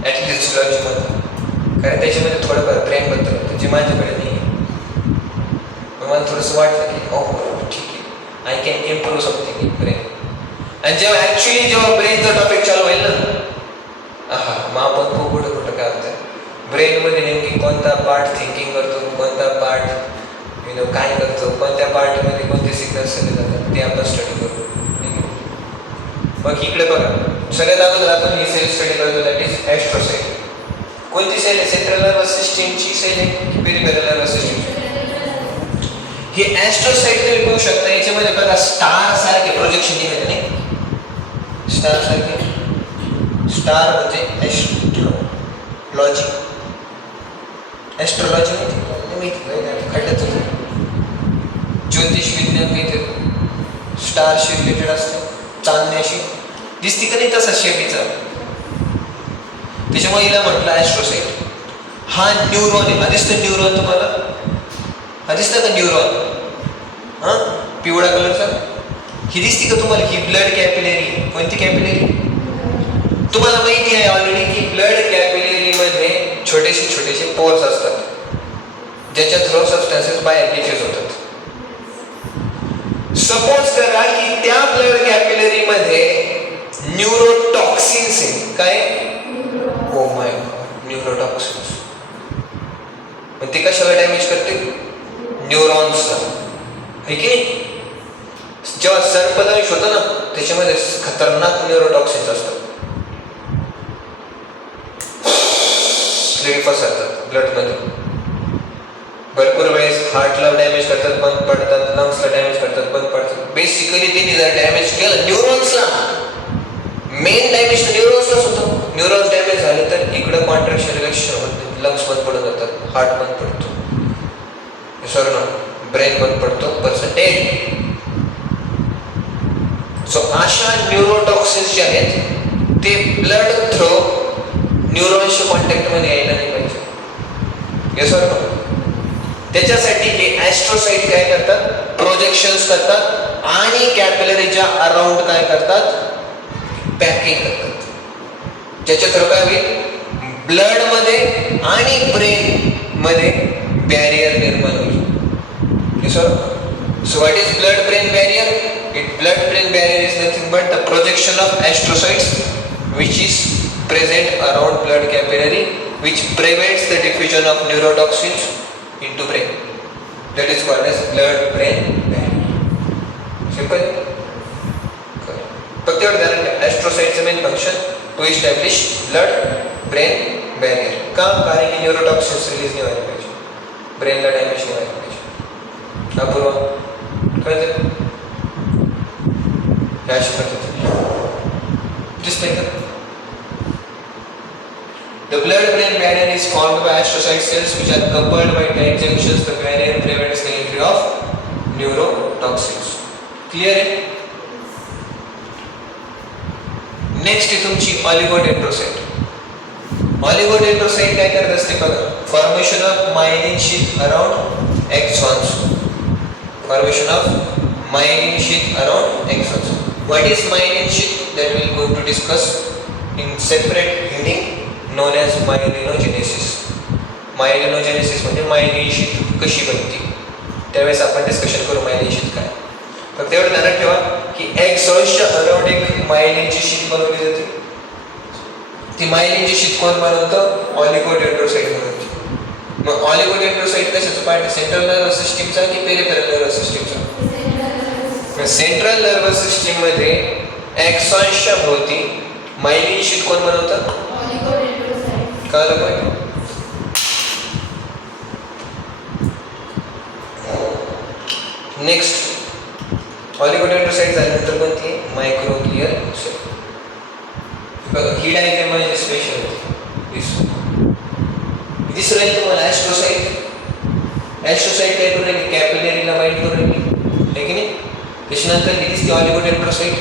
ॲटलिस्ट लॉजीमधला. कारण त्याच्यामध्ये थोडंफार ब्रेनबद्दल होतं जे माझ्याकडे नाही आहे. मला थोडंसं वाटलं की हो ठीक आहे, I can improve something in brain. आणि जेव्हा ब्रेनचा टॉपिक चालू होईल ना, मग आपण खूप कुठं काय होतं ब्रेनमध्ये नेमकी कोणता पार्ट थिंकिंग करतो, कोणता पार्ट काय करतो, कोणत्या पार्टमध्ये कोणते सिग्नल्स दिले जातात ते आपण स्टडी करू. मग इकडे बघा, सगळ्यात अगोदर आपण ही सेल स्टडी करतो, दॅट इज ॲस्ट्रोसाइट. कोणती सेल आहे? सेंट्रल नर्वस सिस्टीमची सेल आहे की पेरिफेरल नर्वस सिस्टीमची? ही ॲस्ट्रोसाइट तुम्ही बघू शकता. याच्यामध्ये बघा स्टार सारखे प्रोजेक्शन दिले नाही, स्टार सारखे. स्टार म्हणजे ॲस्ट्रोलॉजी. ॲस्ट्रोलॉजी माहिती खड्ड्यात होतं, ज्योतिष विज्ञान काहीतरी स्टारशी रिलेटेड असतं, चांदण्याशी दिसती का नाही तसा शेपीचा. त्याच्यामुळे हिला म्हटलं ॲस्ट्रोसाइट. हा न्यूरॉन आहे. हा दिसतो न्यूरॉन तुम्हाला? हा दिसतं का न्यूरॉन? हां, पिवळा कलरचा. ही दिसती का तुम्हाला? ही ब्लड कॅपिलरी. कोणती कॅपिलरी? तुम्हाला माहिती आहे ऑलरेडी की ब्लड कॅपिलरीमध्ये छोटेसे छोटेसे पोर्स असतात ज्याच्या थ्रू सबस्टन्सेस बाहेर डिफ्यूज होतात. सपोज करा की त्या ब्लड कॅपिलरीमध्ये न्यूरोटॉक्सिन्स आहे. काय? Oh my god, neurotoxins. मग ते कशाला डॅमेज करते? न्यूरॉन्सला, आहे की नाही? जेव्हा सर्पदंश होतं ना त्याच्यामध्ये खतरनाक न्यूरोटॉक्सिन्स असतात. पसरतात ब्लडमध्ये. भरपूर वेळेस हार्टला डॅमेज करतात, बंद पडतात, लंग्सला डॅमेज करतात, बंद पडतात. बेसिकली त्यांनी जर डॅमेज केलं न्यूरॉन्सला, मेन डॅमेज न्यूरॉन्सलाच होतं. न्यूरॉन्स डॅमेज झाले तर इकडं कॉन्ट्रॅक्शन रिलॅक्शन होते, लंग्स बंद पडून जातात, हार्ट बंद पडतो, ब्रेन बंद पडतो, पर्सन डेड. सो अशा न्यूरोटॉक्सिन्स जे आहेत ते ब्लड थ्रू न्यूरॉन्सच्या कॉन्टॅक्टमध्ये यायला नाही पाहिजे. Yes or no? त्याच्यासाठी हे ॲस्ट्रोसाइट काय करतात? प्रोजेक्शन्स करतात आणि कॅपिलरीच्या अराउंड काय करतात? पॅकिंग करतात. ज्याच्या थ्रू काय होईल? ब्लडमध्ये आणि ब्रेनमध्ये बॅरियर निर्माण होईल. Yes or? So what is blood brain barrier? Blood brain barrier is nothing but the projection of astrocytes which is present around blood capillary, which prevents the diffusion of neurotoxins into brain. That is called as blood brain barrier. Simple? फक्त एवढं ध्यान ठेवा, astrocytes main function to establish blood brain barrier. का? कारण की neurotoxins release नाही व्हायला पाहिजे, ब्रेनला डॅमेज नाही व्हायला पाहिजे. अपूर्वा कळतं? अशा पद्धतीने दिसतंय का? The blood-brain barrier is formed by astrocyte cells which are coupled by tight junctions. The barrier prevents the entry of neurotoxins. Clear आहे? नेक्स्ट आहे तुमची ऑलिगोडेंड्रोसाइट. ऑलिगोडेंड्रोसाइट काय करत असते बघा? Formation of myelin sheath around axons. Formation of myelin sheath around axons. What is myelin sheath? That we will going to discuss in separate heading known as myelinogenesis. Myelinogenesis म्हणजे myelin sheath कशी बनते त्यावेळेस आपण discussion करू myelin sheath काय. फक्त एवढं ध्यानात ठेवा की एक्सॉन्सच्या अराउंड एक मायलिनची शीथ बनवली जाते. ती मायलिनची शीथ कोण बनवतं? ऑलिगोडेंड्रोसाइट बनवते. मग ऑलिगोडेंड्रोसाइट कशाचं पार्ट? सेंट्रल नर्वस सिस्टीमचा की पेरिफेरल नर्वस सिस्टीमचा? सेंट्रल नर्वस सिस्टीम मध्ये एक्सॉन्सच्या भोवती मायलिन शीथ कोण बनवतं? कळलं पाहिजे. नेक्स्ट ऑलिगोडेंड्रोसाइट झाल्यानंतर कोणती? मायक्रोग्लियल सेल. ही डायग्राम म्हणजे स्पेशल होती. दिसू राहील तुम्हाला ॲस्ट्रोसाइट. ॲस्ट्रोसाइट काय करून राहिली? कॅपिलरीला बाइंड करून राहिली, आहे की नाही? त्याच्यानंतर ही दिसते ऑलिगोडेंड्रोसाइट.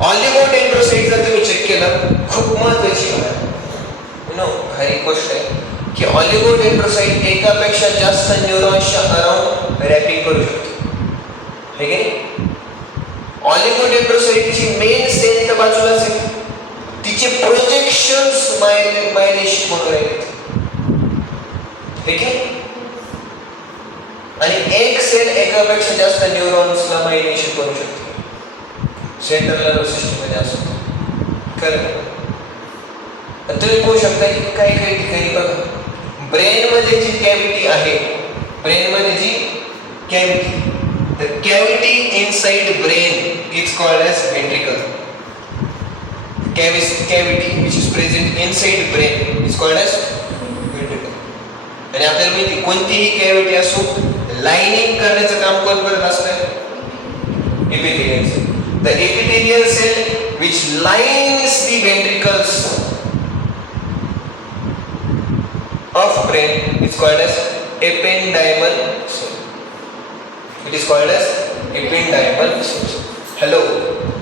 ऑलिगोडेंड्रोसाइट जर तुम्ही चेक केलं, खूप महत्वाची भारी गोष्ट आहे की ऑलिगोडेंड्रोसाइट एकापेक्षा जास्त न्यूरॉन्सच्या अराउंड रॅपिंग करू शकते, है की नाही? ऑलिगोडेंड्रोसाइटची मेन सेल तर बाजूलाच आहे, तिचे प्रोजेक्शन्स मायलेशन म्हणून राहिले, है की नाही? आणि एक सेल एकापेक्षा जास्त न्यूरॉन्सला मायलेशन करू शकते. सेंट्रल नर्वस सिस्टम मध्ये असतो, खरं. तुम्ही पाहू शकता की काही काही ठिकाणी बघा, ब्रेन मध्ये जी कॅव्हिटी आहे, ब्रेन मध्ये जी cavity, the cavity inside brain is called as ventricle. Cavity which is present inside brain is called as ventricle. आणि आपल्याला माहिती कोणतीही कॅव्हिटी असो, लाइनिंग करण्याचं काम कोण करत असतं? epithelial cell. The epithelial cell which lines the ventricles of brain is called as ependymal cell. It is called as ependymal cell. Hello,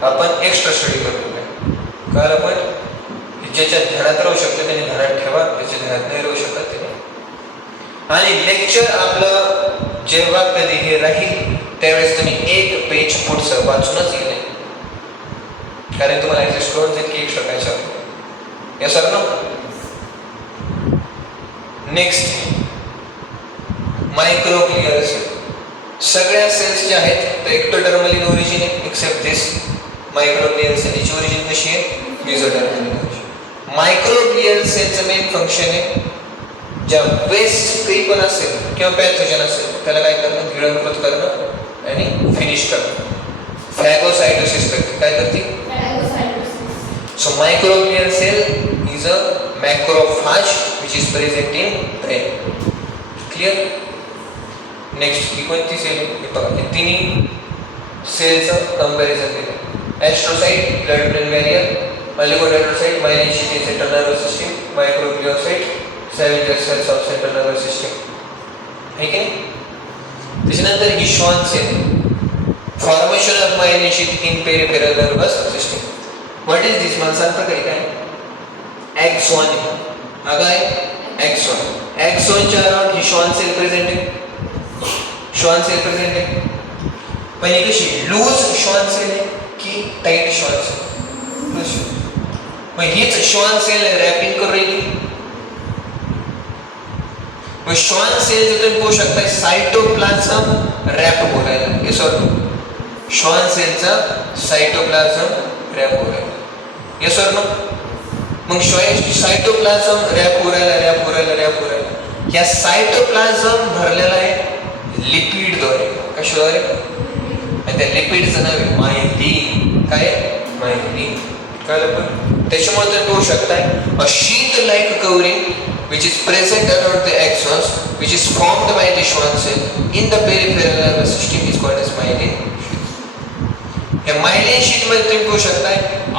आपण एक्स्ट्रा स्टडी करतोय, कारण आपण ज्याच्या ध्यानात राहू शकतो त्याने ध्यानात ठेवा, ज्याच्या ध्यानात नाही राहू शकत त्याने. आणि लेक्चर आपलं जेव्हा कधी हे राहील त्यावेळेस तुम्ही एक पेज पुढचं वाचूनच येईल, कारण तुम्हाला ऍडजस्ट करून जाईल की एक्स्ट्रा काय चालू. Yes sir no. Next, microglial cell. सगळ्या सेल्स ज्या आहेत ते एक्टोडर्मल इन ओरिजिन आहे, एक्सेप्ट दिस मायक्रोग्लियल सेल. याची ओरिजिन कशी आहे? Mesodermal in origin. मायक्रोग्लियल सेलचं मेन फंक्शन आहे, ज्या वेस्ट काही पण असेल किंवा पॅथोजन असेल त्याला काय करणं? गिळंकृत करणं आणि फिनिश करणं. फॅगोसाइटोसिस करते. काय करते? So microglial cell is a macrophage which is present in brain. Clear? Next, ही कोणती सेल आहे? हे बघा, हे तिन्ही सेलचं कंपॅरिझन केलं. Astrocyte, blood brain barrier, oligodendrocyte, myelin central nervous system, microgliocyte, scavenger cells of central nervous system, है की नाही? त्याच्यानंतर ही Schwann cell, formation of myelin sheath in peripheral nervous system. What is this? मला सांगता का काय? ॲक्सॉन. हा काय? ॲक्सॉन. ॲक्सॉनच्या अराउंड ही श्वान सेल प्रेझेंट आहे, श्वान सेल प्रेझेंट आहे. पण ही कशी? लूज श्वान सेल आहे की टाईट श्वान सेल? मग हीच श्वान सेल रॅपिंग करून राहिली. मग श्वान सेल तुम्ही पाहू शकता सायटोप्लाझम रॅप हो राहिला. हे सॉरी, श्वान सेलचा सायटोप्लाझम रॅप हो राहिला. हे सॉरी नो. मग सायटोप्लाझम रॅप हो राहिला. या सायटोप्लाझम भरलेला आहे लिपिडद्वारे. कशाद्वारे? आणि त्या लिपिडचं नाव आहे मायलिन. काय? मायलिन. कळलं? पण त्याच्यामुळे तुम्ही पाहू शकताय अ sheath like covering which is present around the axons which is formed by the Schwann cell in the peripheral nervous system is called as myelin sheath. Hey myelin sheath मध्ये तुम्ही पाहू शकताय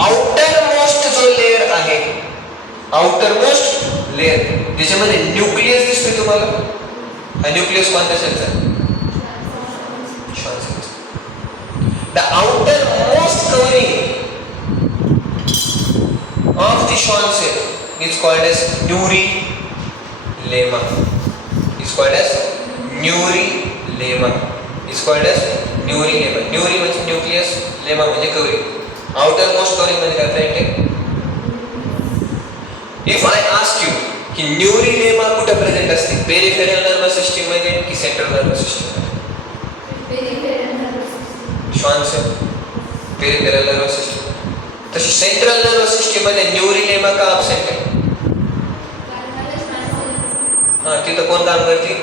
आउटर मोस्ट जो layer आहे, outer most layer, त्याच्यामध्ये nucleus दिसते तुम्हाला. हा न्यूक्लियस कोणत्या सेलचा आहे? Schwann cell. The outer most covering of the Schwann cell is called as neurilemma. Is called as neurilemma. Is called as neurilemma. Neuri म्हणजे nucleus, lemma म्हणजे covering. Outer most covering म्हणजे काय friend आहे? If I ask you की न्यूरिलेमा कुठे present असते? Peripheral nervous system मध्ये की सेंट्रल नर्वस सिस्टम मध्ये? Schwann cell peripheral nervous system. तशी सेंट्रल नर्वस सिस्टम मध्ये न्यूरिलेमा का अब्सेंट आहे? हा, तिथं कोण काम करते?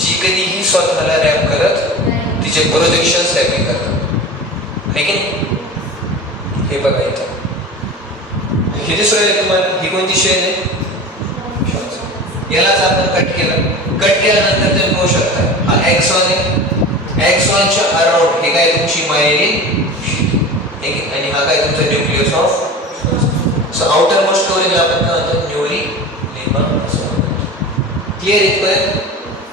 जी कधीही स्वतःला रॅप करत तिचे प्रोजेक्शन्स रॅपिंग करतात, है की नाही? हे बघा इथं हे दिसतोय तुम्हाला. ही कोणती शेल आहे? यालाच आपण कट केलं. कट केल्यानंतर तुम्ही पाहू शकता हा एक्सॉन आहे. एक्सॉनच्या अराउंड हे काय? तुमची मायलिन शीथ आणि हा काय? तुमचा nucleus of. So outer most covering आपण काय म्हणतो? न्यूरिलेमा. क्लिअर इथपर्यंत?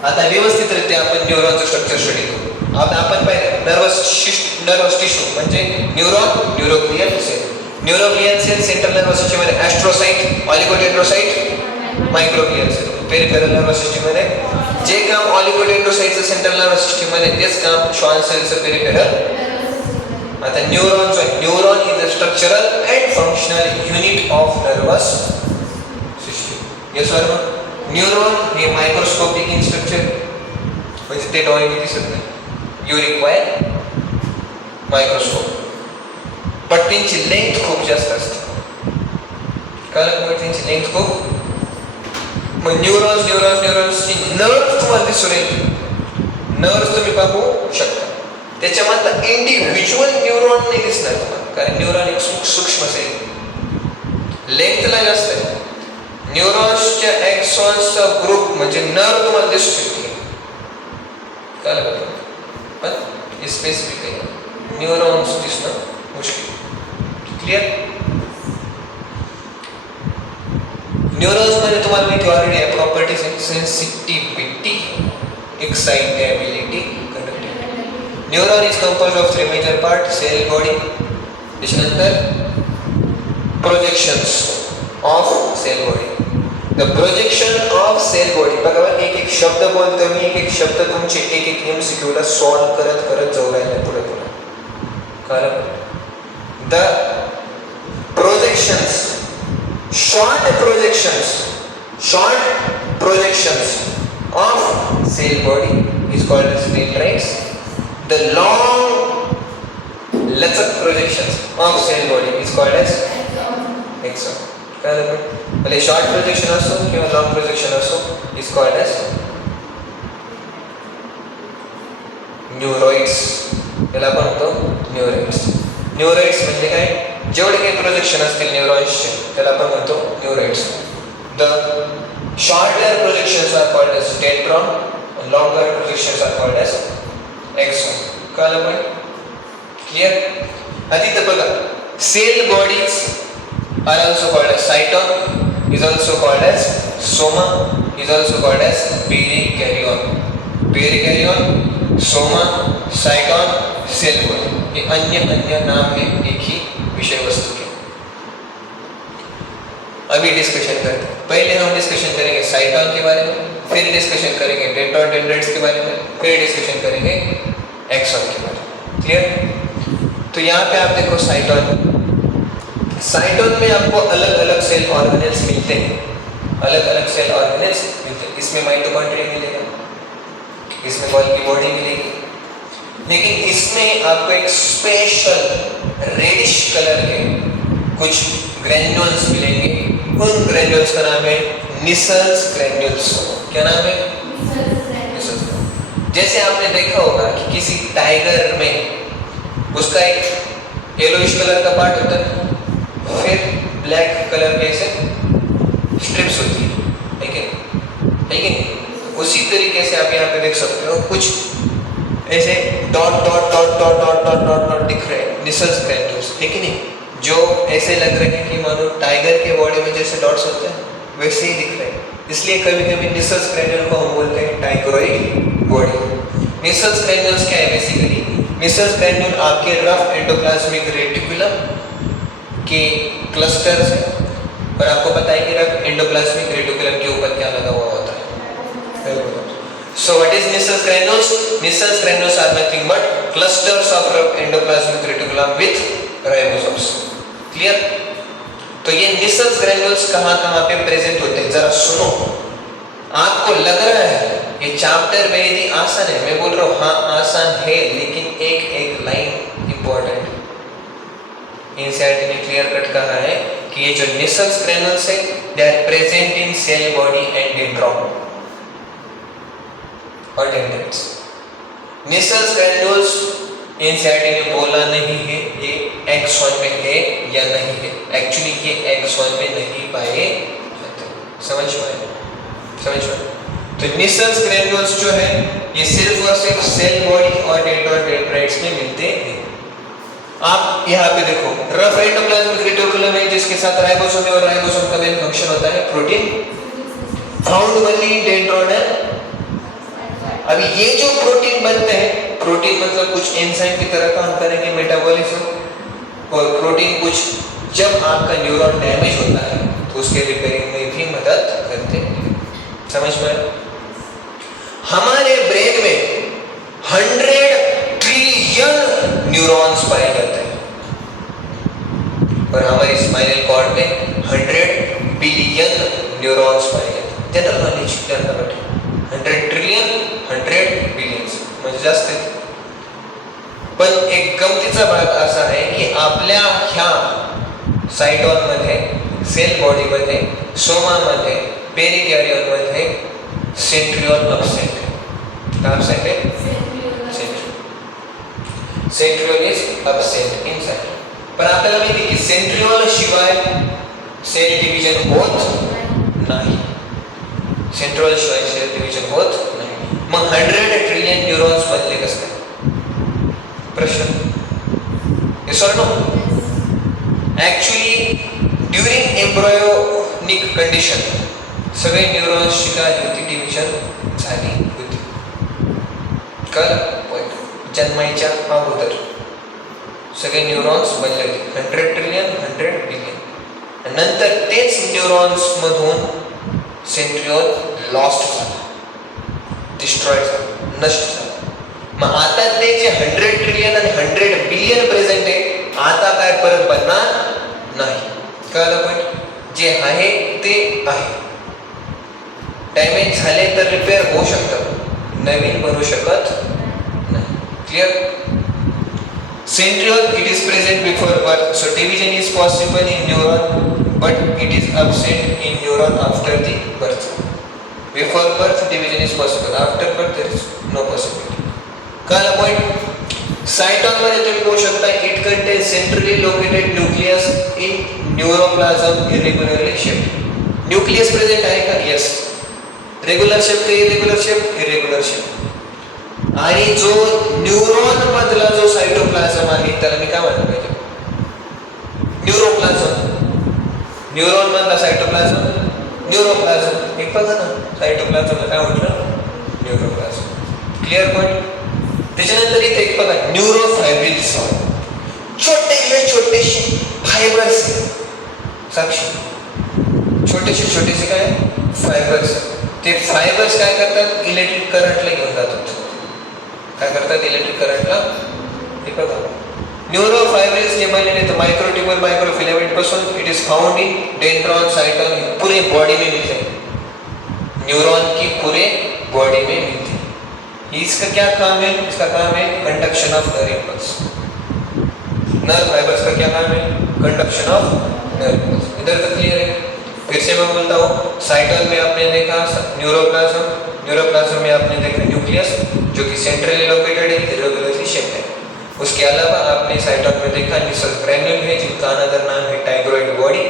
आता व्यवस्थितरित्या आपण न्यूरॉनचं स्ट्रक्चर स्टडी करू. आपण पाहिलं नर्वस टिश्यू म्हणजे neuron, neuroglial cell. Neuroglial cell central nervous system मध्ये astrocyte, oligodendrocyte, microglial cell. Peripheral nervous system मध्ये जे काम ऑलिगोडेंड्रोसाइटचं सेंट्रल नर्वस सिस्टम मध्ये तेच काम श्वान सेलचं पेरिफेरल. आता neuron is a structural and functional unit of nervous system. Yes और नो? न्यूरॉन हे मायक्रोस्कोपिक इन स्ट्रक्चर म्हणजे ते डोळ्याने दिसत नाही. You require microscope. पण त्यांची लेंथ खूप जास्त असते. कारण त्यांची लेंथ खूप. मग न्यूरॉन्सची नर्व तुम्हाला दिसून येईल. नर्व तुम्ही पाहू शकता. त्याच्यामधला इंडिव्हिज्युअल न्यूरॉन नाही दिसणार तुम्हाला, कारण न्यूरॉन एक सूक्ष्म सेल लेंथला जास्त आहे. न्यूरॉन्सच्या एक्सॉन्सचा ग्रुप म्हणजे नर्व तुम्हाला दिसू शकते. काय पण स्पेसिफिक आहे. न्यूरॉन्स दिसणं मुश्किल. क्लिअर? न्यूरॉन्स मध्ये तुम्हाला माहिती ऑलरेडी आहे properties sensitivity, excitability, conductivity. Neuron is composed of 3 major part, cell body, त्याच्यानंतर projections of cell body. The projection of cell body. बघा एक शब्द बोलतो मी, एक शब्द तुमचे एक MCQला सॉल्व करत जाऊ राहिले पुढे. कारण the projections, short projections of cell body is called as dendrites. The long लचक projections of cell body is called as axon. भले शॉर्ट प्रोजेक्शन असो किंवा लॉंग प्रोजेक्शन असो is called as न्यूरॉइड्स. याला आपण म्हणतो न्यूरॉइड्स. न्यूरॉइड्स म्हणजे काय? जेवढे काही प्रोजेक्शन असतील न्यूरॉन्सचे त्याला आपण म्हणतो neuroids. The shorter projections are called as dendron, longer projections are called as axon. कळलं पण? क्लियर? आधी तर बघा, cell bodies are also called as cyton, is also called as soma, is also called as perikaryon. Perikaryon, soma, cyton, cell body. ये अन्य नाम है एक ही विषय वस्तु के. अभी डिस्कशन करते हैं. पहले हम डिस्कशन करेंगे साइटॉन के बारे में, फिर डिस्कशन करेंगे डेंड्रॉन डेंड्राइट्स के बारे में, फिर डिस्कशन करेंगे एक्सॉन के बारे में. क्लियर? तो यहाँ पे आप देखो साइटॉन. साइटॉन में आपको अलग अलग सेल ऑर्गेनेल्स मिलते हैं. अलग अलग सेल ऑर्गेनेल्स मिलते हैं. इसमें माइटोकॉन्ड्रिया मिलेगा, इसमें गोल्गी बॉडी मिलेगी, लेकिन इसमें आपको एक स्पेशल रेडिश कलर के कुछ ग्रैन्यूल्स मिलेंगे. उन ग्रैन्यूल्स का नाम है निसल्स ग्रैन्यूल्स. क्या नाम है? निसल्स. जैसे आपने देखा होगा कि किसी टाइगर में उसका एक येलोइश कलर का पार्ट होता है, फिर ब्लैक कलर के ऐसे स्ट्रिप्स होती है, लेकिन उसी तरीके से आप यहाँ पे देख सकते हो कुछ ऐसे dot dot dot dot dot dot dot dot दिख रहे हैं, निसल्स ग्रैन्यूल्स. ठीक है नहीं? जो ऐसे लग रहे हैं कि मानो टाइगर के बॉडी में जैसे डॉट्स होते हैं वैसे ही दिख रहे हैं. इसलिए कभी कभी निसल्स ग्रैन्यूल को हम बोलते हैं टाइगरॉइड बॉडी. निसल्स ग्रैन्यूल्स क्या है? बेसिकली निसल्स ग्रैन्यूल आपके रफ एंडोप्लाज्मिक रेटिकुलम के क्लस्टर्स हैं. और आपको पता है कि रफ एंडोप्लाज्मिक रेटिकुलम के ऊपर क्या लगा हुआ होता है? So what is Nissal's granules? Nissal's granules are nothing but clusters of rough endoplasmic reticulum with ribosomes. Clear? तो ये Nissal's granules कहाँ पे प्रेजेंट होते हैं? जरा सुनो. आपको लग रहा है ये चैप्टर बेहद ही आसान है. मैं बोल रहा हूँ हाँ आसान है, लेकिन एक लाइन इम्पोर्टेंट. एनसीईआरटी ने क्लियर कट कहा है कि ये जो Nissal's granules है they are present in cell body and dendron और डेंड्राइट्स. Nissal's granules एनसीईआरटी ने बोला नहीं है ये एक्सॉन में है या नहीं है. एक्चुअली ये एक्सॉन में नहीं पाए जाते. समझ में? तो Nissal's granules जो है ये सिर्फ और सिर्फ सेल बॉडी और डेंड्रॉन डेंड्राइट्स में मिलते हैं. आप यहाँ पे देखो रफ एंडोप्लाज्मिक रेटिकुलम है जिसके साथ राइबोसोम है, और राइबोसोम का मेन फंक्शन होता है protein found only in dendron. अभी ये जो प्रोटीन बनते हैं प्रोटीन मतलब कुछ एंजाइम की तरह काम करेंगे मेटाबॉलिज्म, और प्रोटीन कुछ जब आपका न्यूरॉन डैमेज होता है तो उसके रिपेयरिंग में भी मदद करते हैं। समझ में? हमारे ब्रेन में 100 ट्रिलियन न्यूरॉन्स पाए जाते हैं और हमारे स्पाइनल कॉर्ड में 100 बिलियन न्यूरॉन्स पाए जाते हैं। जनरल नॉलेज जानना बेटे, 100 ट्रिलियन 100 बिलियन्स म्हणजे जास्त आहे. पण एक गमतीचा भाग असा आहे की आपल्या ह्या सायटॉनमध्ये, सेल बॉडीमध्ये, सोमामध्ये, पेरिकॅरियनमध्ये सेंट्रिओल अब्सेंट आहे. काय अब्सेंट आहे? Centriole is absent inside. पण आपल्याला माहिती आहे की सेंट्रिओल शिवाय सेल डिव्हिजन होत नाही. सेंट्रिओल शिवाय सेल डिव्हिजन होत नाही. मग 100 ट्रिलियन न्यूरॉन्स बनले कसं काय? प्रश्न. yes or no? actually during embryonic condition सगळे न्यूरॉन्सची काय होती? डिव्हिजन झाली होती. पॉइंट. जन्मायच्या अगोदर सगळे न्यूरॉन्स बनले होते. 100 ट्रिलियन 100 बिलियन. नंतर तेच न्यूरॉन्स मधून सेंट्रिओल लॉस्ट झाला, डिस्ट्रॉय झाला, नष्ट झाला. मग आता ते जे 100 ट्रिलियन आणि 100 बिलियन प्रेझेंट आहे, आता काय परत बनणार नाही. कळलं? पण जे आहे ते आहे. डॅमेज झाले तर रिपेअर होऊ शकतं, नवीन बनू शकत नाही. Clear? Centriole it is present before birth, so division is possible in neuron but it is absent in neuron after the birth. Before birth division is possible, after birth there is no possibility. कळलं point? Cyton मध्ये तुम्ही पाहू शकता it contains centrally located nucleus in neuroplasm irregularly shaped. Nucleus present आहे का? Yes. Regular shape का irregular shape? Irregular shape. आणि जो न्यूरॉन मधला जो सायटोप्लाझम आहे त्याला मी काय म्हणायला पाहिजे? न्यूरोप्लाझम. न्यूरॉन मधला सायटोप्लाझम न्यूरोप्लाझम. एक बघा ना, सायटोप्लाझमला काय म्हटलं? न्यूरोप्लाझम. Clear point? त्याच्यानंतर इथे एक बघा न्यूरोफायब्रिल्स, छोटेसे फायबर्स. साक्षी, छोटेसे काय फायबर्स. ते फायबर्स काय करतात? इलेक्ट्रिक करंटला घेऊन जातात. काय करतात? इलेक्ट्रिक करंटला. हे बघा न्यूरोफायब्रिल्स जे बनलेले तर माइक्रोट्यूब्यूल माइक्रोफिलामेंट पासून it is found in dendron, साइटोन, पूरे बॉडी में मिलते हैं. न्यूरॉन की पूरे बॉडी में मिलते हैं. इसका क्या काम है? इसका काम है conduction of nerve impulse. Nerve fibres का क्या काम है? Conduction of nerve impulse. इधर तक क्लियर है? फिर से मैं बोलता हूँ, साइटोन में आपने देखा न्यूरोप्लाज्म, न्यूरोप्लाज्म में आपने देखा न्यूक्लियस जो कि सेंट्रली लोकेटेड है, इरेग्युलरली शेप्ड है. उसके अलावा आपने साइटोन में देखा न्यूक्लियस ग्रैन्यूल है जिनका अनदर नाम है टाइग्रॉइड बॉडी,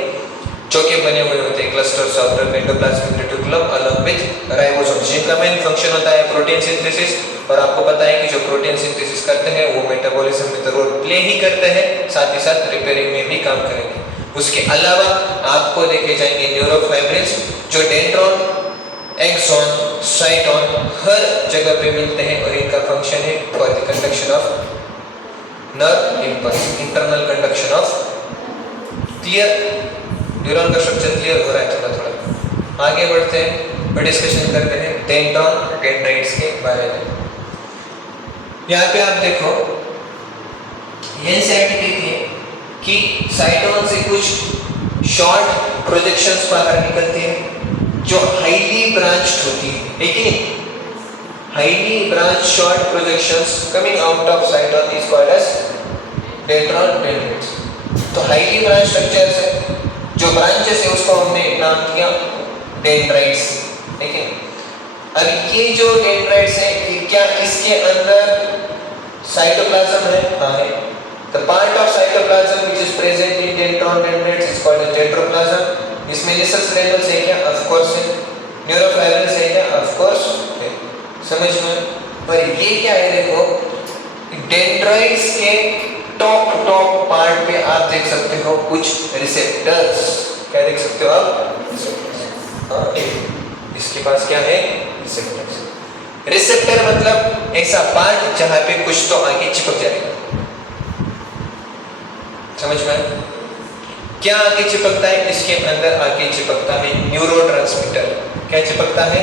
जो कि बने हुए होते हैं clusters of endoplasmic reticulum along with ribosomes, जिनका मेन फंक्शन होता है प्रोटीन सिंथेसिस. और आपको पता है कि जो प्रोटीन सिंथेसिस करते हैं वो मेटाबॉलिज्म में तो रोल प्ले ही करते हैं, साथ ही साथ रिपेयरिंग में भी काम करेंगे. उसके अलावा आपको देखे जाएंगे न्यूरोफाइब्रिल्स जो डेंड्रॉन, एक्सॉन, साइटोन हर जगह पे मिलते हैं और इनका फंक्शन है for the conduction of nerve impulse, internal conduction of. Clear? Neuron का स्ट्रक्चर क्लियर हो रहा है? थोड़ा आगे बढ़ते हैं और डिस्कशन करते हैं डेंड्रॉन, डेंड्राइट्स के बारे में. यहाँ पे आप देखो ये साइड देखिए कि साइटोन से कुछ शॉर्ट प्रोजेक्शंस बाहर निकलती हैं जो हाईली ब्रांच्ड होती है, लेकिन highly branch short projections coming out of cyton is called as dendron, dendrites. तो हाईली ब्रांच स्ट्रक्चर्स है, जो ब्रांचेस है उसको हमने नाम किया डेंड्राइट्स. ठीक है? अब ये जो डेंड्राइट्स है क्या इसके अंदर साइटोप्लाज्म है? हाँ है. The part of cytoplasm which is present in dendron dendrites is called as dendroplasm. इसमें लिसस ग्रैन्यूल्स है क्या? Of course है. न्यूरोफाइब्रिल्स है क्या? Of course है. समझ में? पर ये क्या है? देखो डेंड्राइट्स के टॉप पार्ट पे आप देख सकते हो कुछ रिसेप्टर्स. क्या देख सकते हो आप? हाँ, इसके पास क्या है? रिसेप्टर्स. रिसेप्टर मतलब ऐसा पार्ट जहां पे कुछ तो आगे चिपक जाएगा। समझ में आया? क्या आगे चिपकता है? इसके अंदर आगे चिपकता है न्यूरोट्रांसमीटर। क्या चिपकता है?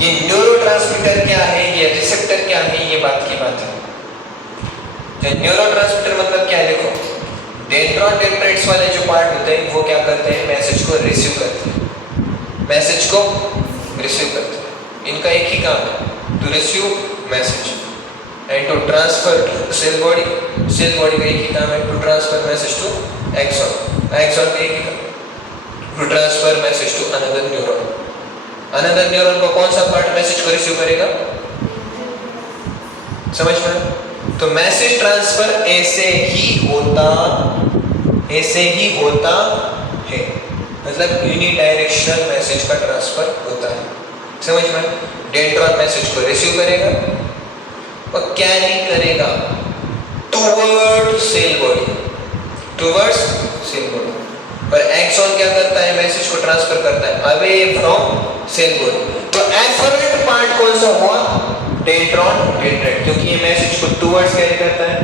ये न्यूरोट्रांसमीटर क्या है, ये रिसेप्टर क्या है, ये बात की बात है। न्यूरोट्रांसमीटर मतलब क्या है? देखो, डेंड्रॉन डेंड्राइट्स वाले जो पार्ट होते हैं वो क्या करते हैं? मैसेज को रिसीव करते हैं। मैसेज को रिसीव करते हैं। इनका एक ही काम है, to receive message and to transfer to cell body. Cell body का एक ही काम है, to transfer message to axon. Axon का एक ही काम, to transfer message to another neuron. Another neuron को कौन सा पार्ट मैसेज को रिसीव करेगा? समझ में? तो मैसेज ट्रांसफर ऐसे ही होता है, मतलब यूनिडायरेक्शनल मैसेज का ट्रांसफर होता है। समझ में? डेंड्रॉन मैसेज को रिसीव करेगा और क्या नहीं करेगा? Towards cell body, towards cell body. और एक्सॉन क्या करता है? मैसेज को ट्रांसफर करता है अवे फ्रॉम सेल बॉडी। तो एफरेंट पार्ट कौन सा हुआ? डेंड्रॉन डेंड्राइट, क्योंकि ये मैसेज को टुवर्ड्स कैरी करता है।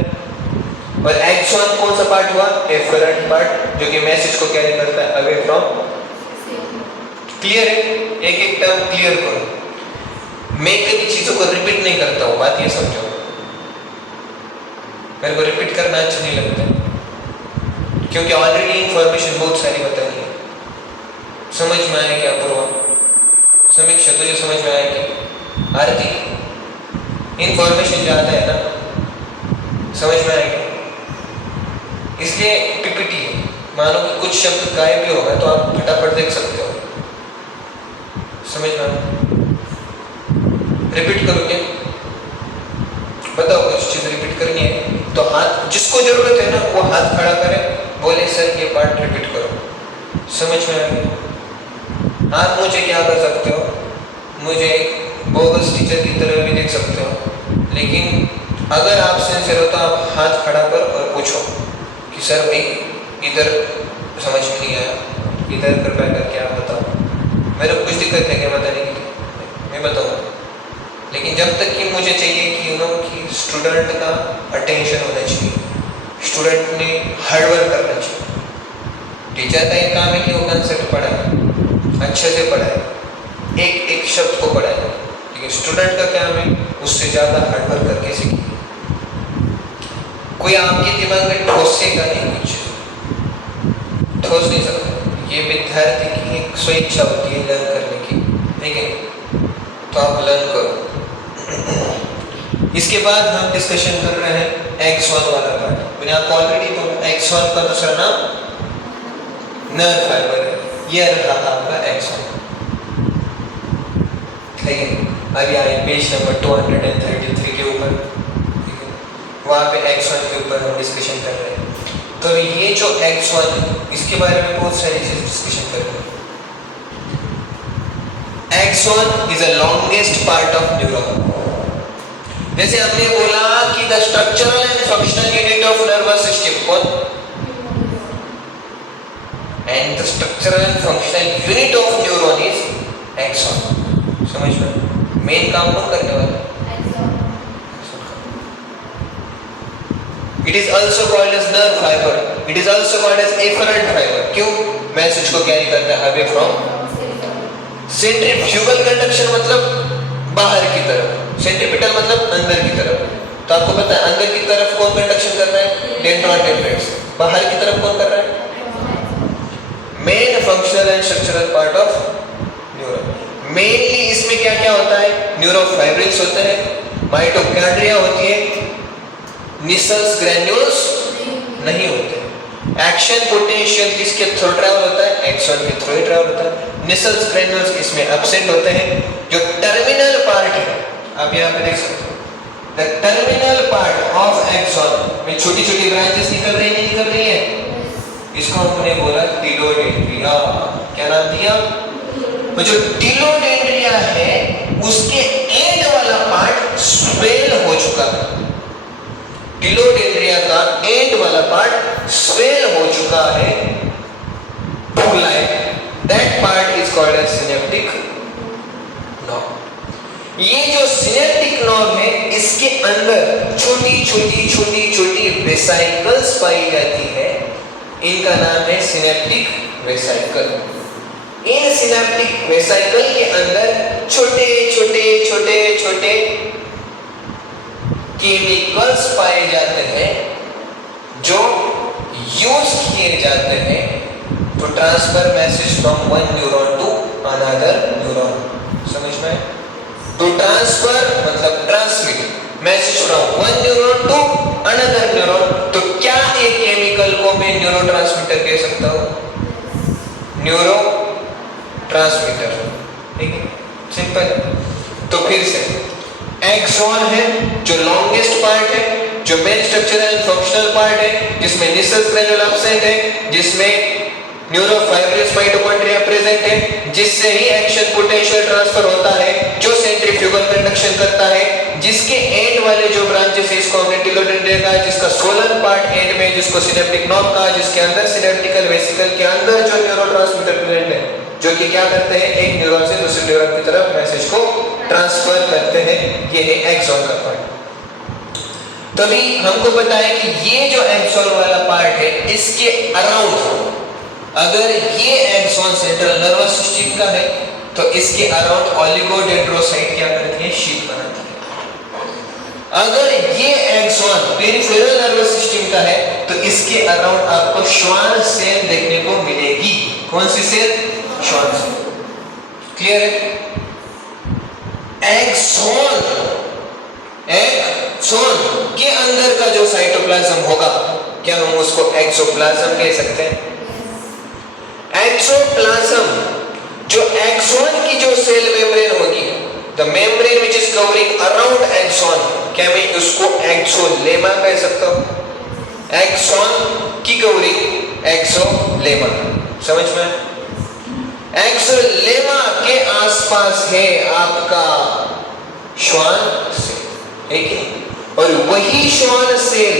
और एक्सॉन कौन सा पार्ट हुआ? एफरेंट पार्ट, जो कि मैसेज को कैरी करता है अवे फ्रॉम। क्लियर है? एक एक टर्म क्लियर करो। मैं कभी चीजों को रिपीट नहीं करता हूँ, बात ये समझो। मेरे को रिपीट करना अच्छा नहीं लगता, क्योंकि ऑलरेडी इंफॉर्मेशन बहुत सारी बतानी है। समझ में आया क्या पूर्वा? समीक्षा तुझे समझ में आया क्या? आरती, इंफॉर्मेशन जो आता है ना, समझ में आएगा। इसलिए पीपीटी है। मानो कि कुछ शब्द गायब भी होगा तो आप फटाफट देख सकते हो। समझ में आया? रिपीट करो क्या? बताओ, कुछ चीज रिपीट करनी है तो हाथ, जिसको जरूरत है ना वो हाथ खड़ा करे, बोले सर ये पार्ट रिपीट करो। समझ में आएगा? आप मुझे क्या कर सकते हो? मुझे एक बोगस टीचर की तरह भी देख सकते हो, लेकिन अगर आप सिंसियर हो तो आप हाथ खड़ा कर और पूछो कि सर भाई इधर समझ में नहीं आया, इधर कृपया करके आप बताओ। मेरे को कुछ दिक्कत है क्या बताने की? मैं बताऊँगा, लेकिन जब तक कि मुझे चाहिए कि कि स्टूडेंट का अटेंशन होना चाहिए, स्टूडेंट ने हार्डवर्क करना चाहिए। टीचर का एक काम है कि वो कंसेप्ट पढ़ाए, अच्छे से पढ़ाए, एक एक शब्द को पढ़ाए, लेकिन स्टूडेंट का काम है उससे ज़्यादा हार्डवर्क करके सीखे। कोई आपके दिमाग में ठोसेगा नहीं, कुछ ठोस नहीं सकता। ये विद्यार्थी की एक स्वेच्छा होती है लर्न करने की, ठीक है? तो आप लर्न करो। इसके बाद हम डिस्कशन कर रहे हैं एक्सॉन वाला पार्ट। मैंने आपको ऑलरेडी बोला एक्सॉन का दूसरा नाम नर्व फाइबर है। यह रहा आपका एक्सॉन, ठीक है? अभी आए पेज नंबर 233 के ऊपर, वहाँ पे एक्सॉन के ऊपर हम डिस्कशन कर रहे हैं। तो ये जो एक्सॉन है इसके बारे में बहुत सारी चीज डिस्कशन कर रहे हैं। Axon is the longest part of neuron. जैसे हमने बोला कि the structural and functional unit of nervous system कौन? And the structural and functional unit of neuron is axon. समझ में? मेन काम कौन करने वाला है? It is also called as nerve fiber. It is also called as afferent fiber. क्यों? Message को कैरी करता है away from सेंट्रीफ्यूगल कंडक्शन, मतलब बाहर की तरफ, सेंट्रीपिटल मतलब अंदर की तरफ। तो आपको पता है अंदर की तरफ कौन कंडक्शन कर रहा है? Dendron dendrites. बाहर की तरफ कौन कर रहा है? Main functional and structural part of neuron. Mainly इसमें क्या क्या होता है? न्यूरोफाइब्रिल्स होते हैं, माइटोकॉन्ड्रिया होती है, निसल्स ग्रैन्यूल्स नहीं होते। एक्शन पोटेंशियल किसके थ्रू ट्रैवल होता है? एक्सॉन के थ्रू ही ट्रैवल होता है। निसल्स ग्रैन्यूल्स इसमें एब्सेंट होते हैं। जो टर्मिनल पार्ट है, आप यहाँ पे देख सकते हो, the terminal part of axon में छोटी छोटी ब्रांचेस निकल रही नहीं निकल रही है, इसको हमने बोला टिलोडेंड्रिया। क्या नाम दिया? तो जो टिलोडेंड्रिया है उसके एंड वाला पार्ट स्वेल हो चुका है। टिलोडेंड्रिया का एंड वाला पार्ट स्वेल हो चुका है, फूला है। That part is called as synaptic knob. ये जो सिनेप्टिक नॉब है इसके अंदर छोटी छोटी छोटी छोटी वेसाइकल्स पाई जाती है, इनका नाम है सिनेप्टिक वेसाइकल। इन सिनेप्टिक वेसाइकल के अंदर छोटे छोटे छोटे छोटे केमिकल्स पाए जाते हैं जो यूज किए जाते हैं to transfer message from one neuron to another neuron. समझ में? टू ट्रांसफर मतलब transmit message from one neuron to another neuron. तो क्या एक केमिकल को मैं न्यूरोट्रांसमीटर कह सकता हूं? Neuro transmitter. ठीक है, सिंपल। तो फिर से एक्सॉन है जो लॉन्गेस्ट पार्ट है, जो main structural and functional part है, जिसमें निसल्स ग्रेन्युल एब्सेंट है, जिसमें न्यूरोफाइब्रियस माइटोकॉन्ड्रिया प्रेजेंट है, जिससे ही एक्शन पोटेंशियल ट्रांसफर होता है, जो सेंट्रीफ्यूगल कंडक्शन करता है, जिसके एंड वाले जो ब्रांचेस है इसको हमने टिलोडेंड्रिया कहा, जिसका सोलन पार्ट एंड में जिसको सिनेप्टिक नॉब कहा, जिसके अंदर सिनेप्टिकल वेसिकल के अंदर जो न्यूरोट्रांसमीटर प्रेजेंट है, जो कि क्या करते हैं, एक न्यूरॉन से दूसरे न्यूरॉन की तरफ मैसेज को ट्रांसफर करते हैं। ये है एक्सॉन का पार्ट। तभी हमको पता है कि ये जो एक्सॉन वाला पार्ट है इसके अराउंड, अगर ये एक्सॉन सेंट्रल नर्वस सिस्टम का है तो इसके अराउंड ओलिगोडेंड्रोसाइट क्या करती है, शीट बनाती है। अगर ये एक्सॉन पेरिफेरल नर्वस सिस्टम का है तो इसके अराउंड आपको श्वान सेल देखने को मिलेगी। कौन सी सेल? Schwann cell. क्लियर है? एक्सॉन के अंदर का जो साइटोप्लाज्म होगा, क्या हम उसको एक्सोप्लाज्म कह सकते हैं? एक्सोप्लाज्म, जो एक्सॉन की जो सेल मेम्ब्रेन होगी, the membrane which is covering around axon, क्या मैं उसको एक्सोलेमा कह सकता हूं? एक्सॉन की कवरिंग एक्सोलेमा। समझ में? एक्सोलेमा के आसपास है आपका श्वान सेल, ठीक है? और वही श्वान सेल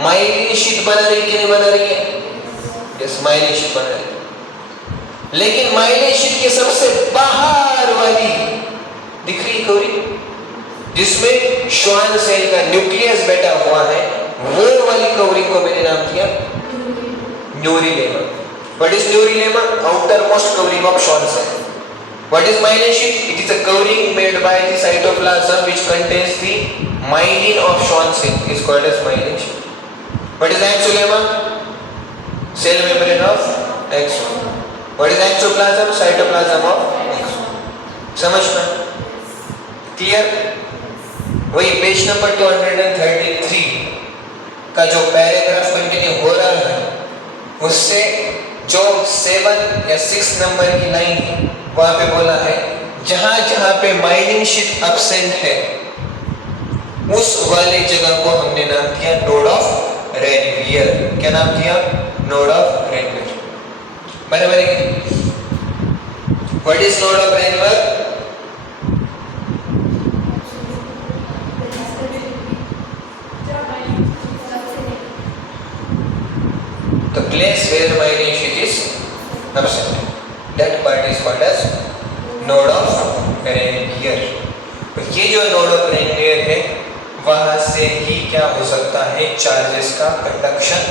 माइलिन शीट बना रही कि नहीं बना रही है? यस, माइलिन शीट बना रही है। लेकिन माइलिन शीट के सबसे बाहर वाली दिख रही कवरिंग, जिसमें श्वान सेल का न्यूक्लियस बैठा हुआ है, वो वाली कवरिंग को मैंने नाम दिया neurilemma. What is neurilemma? Outermost covering of Schwann cell. What is myelin sheath? It is a covering made by the cytoplasm which contains the myelin of Schwann cell. Is called as myelin sheath. What is axonema? Cell membrane of axon. What is exoplasm? Cytoplasm of axon. समझ में? Clear? वही page number 233 का जो paragraph continue हो रहा है, उससे जो 7 या 6 नंबर की लाइन है वहां पे बोला है जहां जहां पे माइलिन शीट एब्सेंट है उस वाले जगह को हमने नाम दिया नोड ऑफ रेनवियर। क्या नाम दिया? Node of Ranvier. बराबर है? What is node of Ranvier? The place where myelin sheath is absent, that part is called as node of Ranvier। ये जो node of Ranvier है वहां से ही क्या हो सकता है, चार्जेस का कंडक्शन।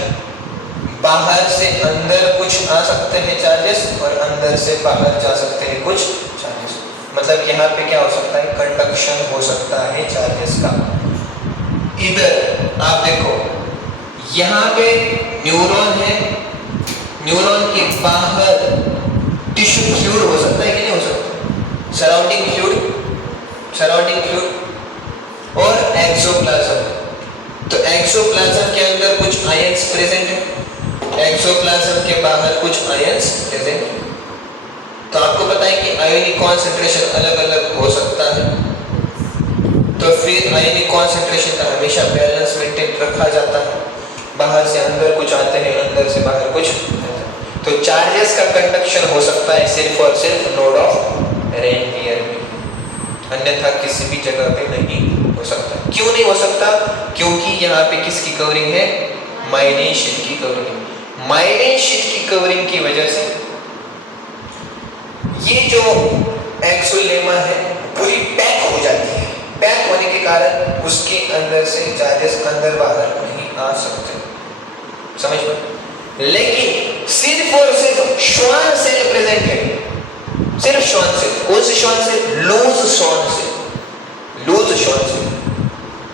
बाहर से अंदर कुछ आ सकते हैं चार्जेस और अंदर से बाहर जा सकते हैं कुछ चार्जेस। मतलब यहाँ पे क्या हो सकता है, कंडक्शन हो सकता है चार्जेस का। इधर आप देखो, यहाँ पे न्यूरॉन है, न्यूरॉन के बाहर टिश्यू फ्लूइड हो सकता है कि नहीं हो सकता? सराउंडिंग फ्लूइड और एक्सोप्लाज्म। तो एक्सोप्लाज्म के अंदर कुछ आयंस प्रेजेंट है, एक्सोप्लाज्म के बाहर कुछ आयंस प्रेजेंट है। तो आपको पता है कि आयोनिक कॉन्सेंट्रेशन अलग अलग हो सकता है, तो फिर आयोनिक कॉन्सेंट्रेशन का हमेशा बैलेंस मेंटेन रखा जाता है। बाहर से अंदर कुछ आते हैं, अंदर से बाहर कुछ। तो चार्जेस का कंडक्शन हो सकता है सिर्फ और सिर्फ नोड ऑफ रेनवियर में, अन्यथा किसी भी जगह पे नहीं हो सकता। क्यों नहीं हो सकता? क्योंकि यहाँ पे किसकी कवरिंग है? माइलिन शीट की कवरिंग। माइलिन शीट की कवरिंग की वजह से ये जो एक्सोलेमा है पूरी पैक हो जाती है। पैक होने के कारण उसके अंदर से चार्जेस अंदर बाहर नहीं आ सकते, समझ में। लेकिन सिर्फ और सिर्फ श्वान सेल प्रेजेंट है, सिर्फ श्वान सेल। कौन से Schwann cell? Loose Schwann cell, loose Schwann cell,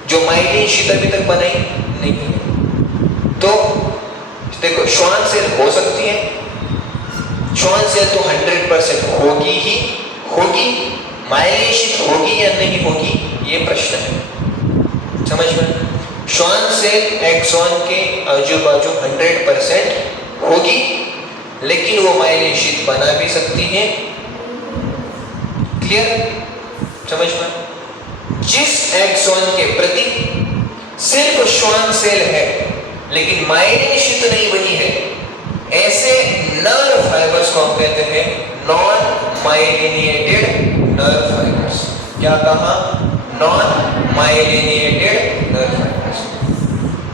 जो माइलिन शीट अभी तक बनाई नहीं है। तो देखो श्वान सेल हो सकती है, श्वान सेल तो 100% होगी ही होगी, माइलिन शीट होगी या नहीं होगी ये प्रश्न है, समझ में। श्वान सेल एक्सॉन के आजू बाजू 100% होगी, लेकिन वो माइलिन शीट बना भी सकती है, क्लियर, समझ में। जिस एक्सॉन के प्रति सिर्फ श्वान सेल है लेकिन माइलिन शीट नहीं बनी है, ऐसे नर्व फाइबर्स को हम कहते हैं नॉन माइलिनेटेड नर्व फाइबर्स। क्या कहा? Non myelinated nerve fibres.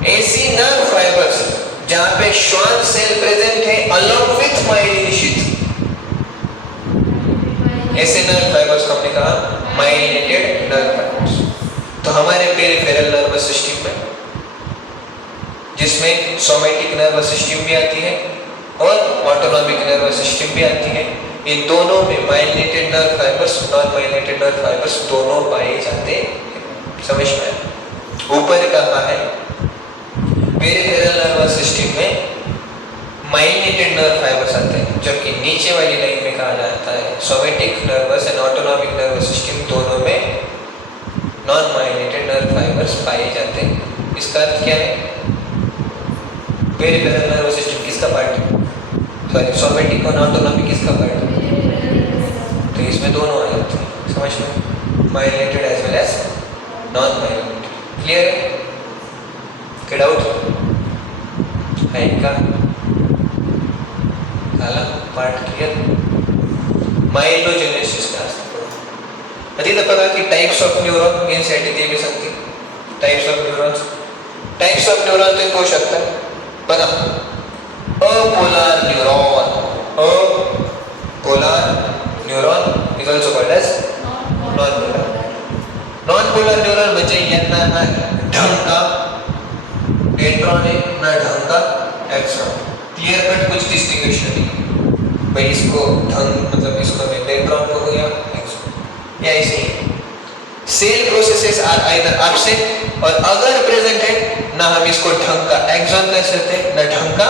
ऐसी नर्व फाइबर्स जहां पे श्वान सेल प्रेजेंट है अलोंग विथ माइलिन शीट, ऐसे नर्व फाइबर्स को हमने कहा माइलिनेटेड नर्व फाइबर्स। तो हमारे पेरिफेरल नर्वस सिस्टम में, जिसमें सोमैटिक नर्वस सिस्टम भी आती है और ऑटोनॉमिक नर्वस सिस्टम भी आती है, इन दोनों में myelinated nerve fibres, non myelinated nerve fibres दोनों पाए जाते हैं, समझ में। ऊपर कहा है पेरिफेरल नर्वस सिस्टम में माइलिनेटेड नर्व फाइबर्स आते हैं, जबकि नीचे वाली लाइन में कहा जाता है somatic nervous and autonomic nervous system दोनों में नॉन माइलिनेटेड नर्व फाइबर्स पाए जाते हैं। इसका अर्थ क्या है? पेरिफेरल नर्वस सिस्टम किसका पार्ट है? सॉरी, सोमैटिक और ऑटोनॉमिक किसका पार्ट है? तो इसमें दोनों आ जाते हैं, समझ में, myelinated as well as non myelinated. Clear है? क्या डाउट है इनका? काला पार्ट क्लियर? माइलोजेनेसिस का अतीत पता कि टाइप्स ऑफ न्यूरॉन इन सेट दे भी सकती, types of neurons, types of neuron तो हो सकता है पता, apolar neuron, apolar neuron is also called as non polar. Non polar neuron बच्चे ना ढंग का डेंड्रॉन है ना ढंग का एक्सॉन, क्लियर कट कुछ डिस्टिंग्विश नहीं भाई, इसको ढंग मतलब इसको मैं डेंड्रॉन को हो गया एक्सॉन, या ऐसे ही। Cell processes are either absent, और अगर प्रेजेंट है ना हम इसको ढंग का एक्सॉन कह सकते हैं ना ढंग का,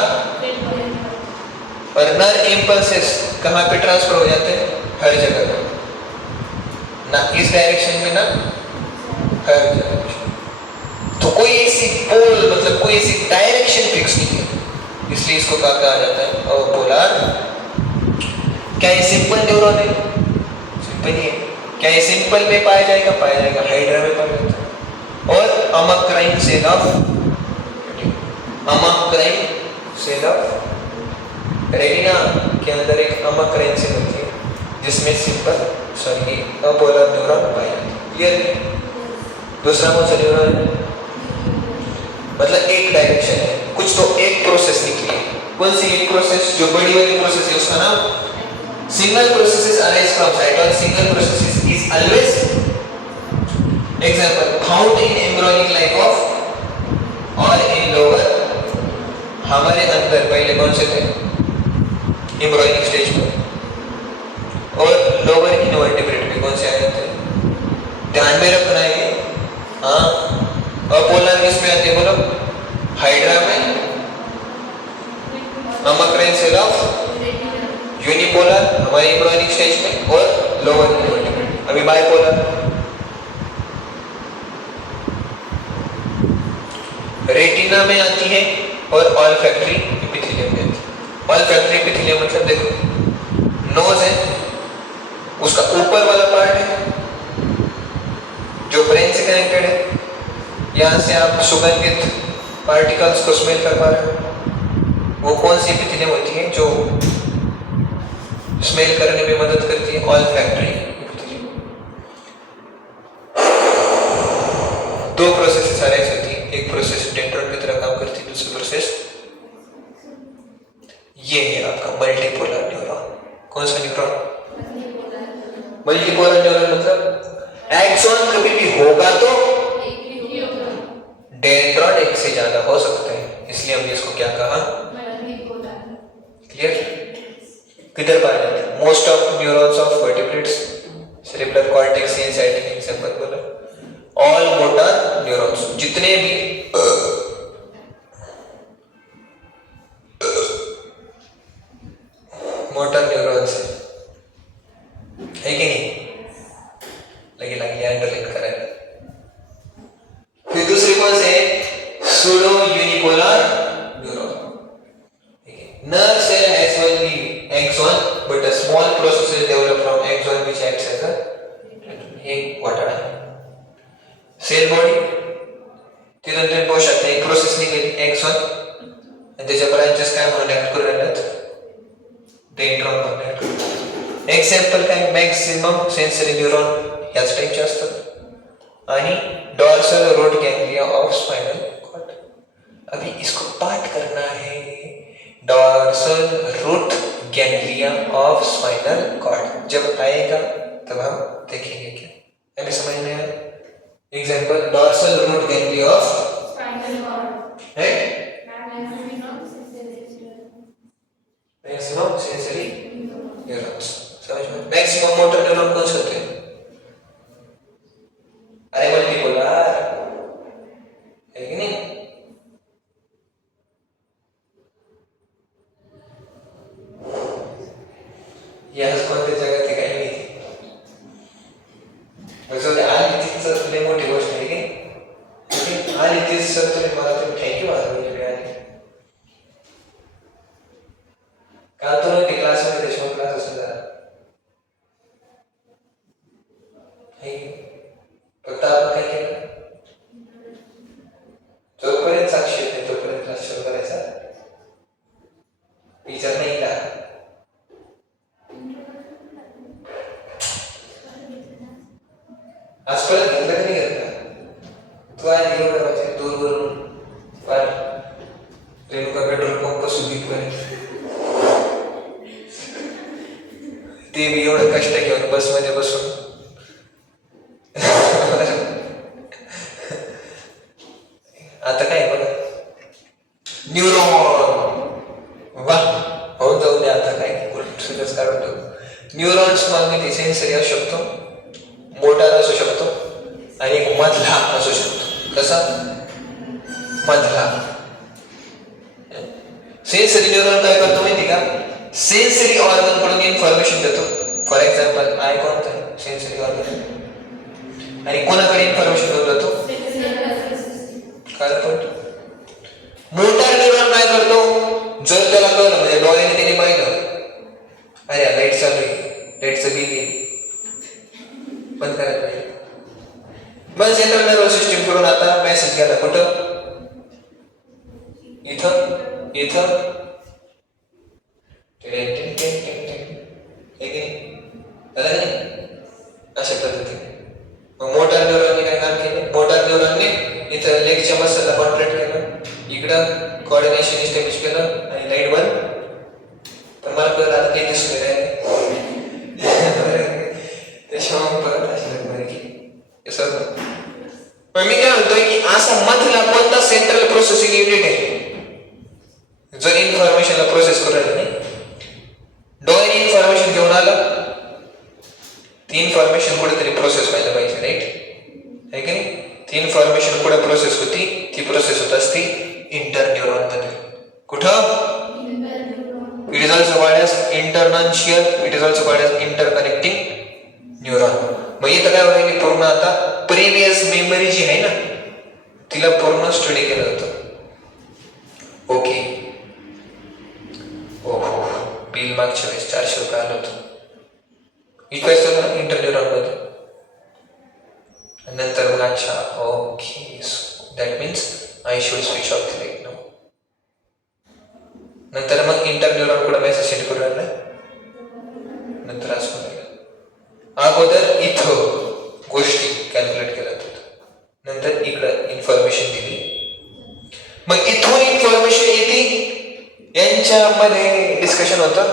और नर्व इंपल्सेस कहाँ पे ट्रांसफर हो जाते हैं? हर जगह पे, ना इस डायरेक्शन में ना हर जगह। तो कोई ऐसी पोल मतलब कोई ऐसी डायरेक्शन फिक्स नहीं है, इसलिए इसको क्या कहा जाता है? अपोलर। क्या ये सिंपल न्यूरॉन है? सिंपल ही है। क्या ये सिंपल में पाया जाएगा? पाया जाएगा, हाइड्रा में पाया जाता है। और amacrine cell of, amacrine cell of retina के अंदर एक अमाक्राइन सेल होती है जिसमें सिंपल सॉरी अपोलर न्यूरॉन पाया जाता है। क्लियर? दूसरा कौन सा न्यूरॉन है? मतलब एक डायरेक्शन है, कुछ तो एक प्रोसेस निकली है। कौन सी एक प्रोसेस? जो बड़ी वाली प्रोसेस है उसका नाम single processes arise from site, और single processes is always example found in embryonic life of और इन लोअर। हमारे अंदर पहले कौन से थे? एम्ब्रियोनिक स्टेज में, और लोअर इनवर्टिब्रेट में कौन से आए थे? ध्यान में रखना है। हाँ, अपोलर किसमें आते हैं बोलो? हाइड्रा में, अमाक्राइन सेल ऑफ यूनिपोलर हमारे एम्ब्रियोनिक स्टेज में, और लोअर इनवर्टिब्रेट अभी बाइपोलर। रेटिना में आती है और ऑल्फैक्टरी एपिथेलियम में आती है। ऑल्फैक्टरी एपिथेलियम मतलब देखो नोज है, उसका ऊपर वाला पार्ट है जो ब्रेन से कनेक्टेड है, यहाँ से आप सुगंधित पार्टिकल्स को स्मेल कर पा रहे हो। वो कौन सी एपिथेलियम होती है जो स्मेल करने में मदद करती है? Olfactory epithelium. दो प्रोसेस अराइज होती है, एक प्रोसेस डेंड्रॉन की तरह काम करती है, दूसरी प्रोसेस ये है आपका मल्टीपोलर न्यूरॉन। कौन सा न्यूरॉन? मल्टीपोलर न्यूरॉन मतलब एक्सॉन कभी भी होगा तो डेंड्रॉन एक से ज्यादा हो सकते हैं, इसलिए हमने इसको क्या कहा, क्लियर। किधर पाया जाता है? Most of neurons of vertebrates, cerebral cortex, anxiety example बोला। ऑल मोटर न्यूरॉन्स, जितने भी मोटर न्यूरॉन्स है कि नहीं, लगे अंडरलाइन करें। फिर दूसरी कौन से, pseudo unipolar neuron. Nerve cell has only axon, but a small process is developed from axon which acts as a एक घोटाळा है। सेल बॉडी तिथून तुम्ही पाहू शकता एक प्रोसेस निघाली एक्सॉन आणि त्याच्या ब्रांचेस काय म्हणून ऍक्ट करू राहिल्यात, डेंड्रॉन म्हणून ऍक्ट करू। एक्झाम्पल काय, मॅक्सिमम सेन्सरी न्यूरॉन याच टाइपचे असतात आणि dorsal root ganglia of spinal cord. अभी इसको पाठ करना है, dorsal root ganglia of spinal cord. जब आएगा तब हम देखेंगे क्या, अभी समझ में आया। Example dorsal root ganglia of spinal cord है, मैक्सिमम सेंसरी न्यूरॉन्स, समझ में। मैक्सिमम मोटर न्यूरॉन कौन से होते हैं, अरे मल्टीपोलर है कि नहीं। यह कोणत्या जगात काही नाही, म्हणजे आली तीच तुला मोठी गोष्ट आहे की आली तीच सर तुम्ही मला तुम्ही थँक्यू मला मिळाली। काल तो नव्हती क्लासमध्ये, त्याच्यामुळे क्लास असून झाला फक्त आपण काय केलं, जोपर्यंत साक्षी येते तोपर्यंत क्लास सुरू करायचा, टीचर नाही का आजपर्यंत घेतलं का नाही घेतलं, तू आहे एवढं म्हणजे दूरवरून फार रेणुका पेट्रोल पंप पासून इथपर्यंत ते मी एवढं कष्ट घेऊन बसमध्ये बसून आता काय बघा न्यूरॉन, वा होऊन जाऊ दे आता काय उलट काढून ठेवू। न्यूरॉन्स मध्ये सेन्सरी असू शकतो, मोटार असू शकतो आणि एक मधला असू शकतो। कसा मधला, सेन्सरी न्यूरॉन काय करतो माहिती का, सेन्सरी ऑर्गन कडून इन्फॉर्मेशन देतो। फॉर एक्झाम्पल आय कोणता आहे, सेन्सरी ऑर्गन, आणि कोणाकडे इन्फॉर्मेशन देऊन जातो, काय पण मोटार न्यूरॉन काय करतो, जर त्याला कळलं म्हणजे डोळ्याने त्याने पाहिलं अरे लाईट चालू आहे, लाईटचं बिल येईल, बंद करायला पाहिजे, मग सेंट्रल नर्वस सिस्टीम कडून आता मेसेज गेला कुठं, इथं इथं अशा पद्धतीने मोटार न्यूरॉनने काय काम केलं, मोटार न्यूरॉनने इथं लेगच्या मसलला कॉन्ट्रॅक्ट केलं, इकडं कोऑर्डिनेशन इस्टॅब्लिश केलं आणि लाईट बंद। पण मला कळलं आता ते दिसतोय त्याच्यामुळे परत असलं की असं। पण मी काय म्हणतोय की असा मधला कोणता सेंट्रल प्रोसेसिंग युनिट आहे जो इन्फॉर्मेशनला प्रोसेस करू राहिला नाही, डोळ्याने इन्फॉर्मेशन घेऊन आलं, ती इन्फॉर्मेशन कुठेतरी प्रोसेस व्हायला पाहिजे, राईट आहे की नाही। ती इन्फॉर्मेशन कुठे प्रोसेस होती, ती प्रोसेस होत असती इंटरन्यूरॉन मध्ये। कुठं, it is also called as internuncial, it is also called as interconnecting neuron. मग इथं काय होईल, पूर्ण आता प्रिव्हियस मेमरी जी आहे ना तिला पूर्ण स्टडी केलं होतं। ओके, ओहो बिल मागच्या वेळेस 400 रुपये आलं होतं, इकडे इंटरन्यूरॉन मध्ये, नंतर मग अच्छा okay that means I should switch off the light now. नंतर मग इंटरन्यूरॉन कडे मेसेज सेंड करू लागला, नंतर असं अगोदर इथं गोष्टी कॅल्क्युलेट केल्या जातात, नंतर इकडं इन्फॉर्मेशन दिली, मग इथून इन्फॉर्मेशन येते, यांच्यामध्ये डिस्कशन होतं,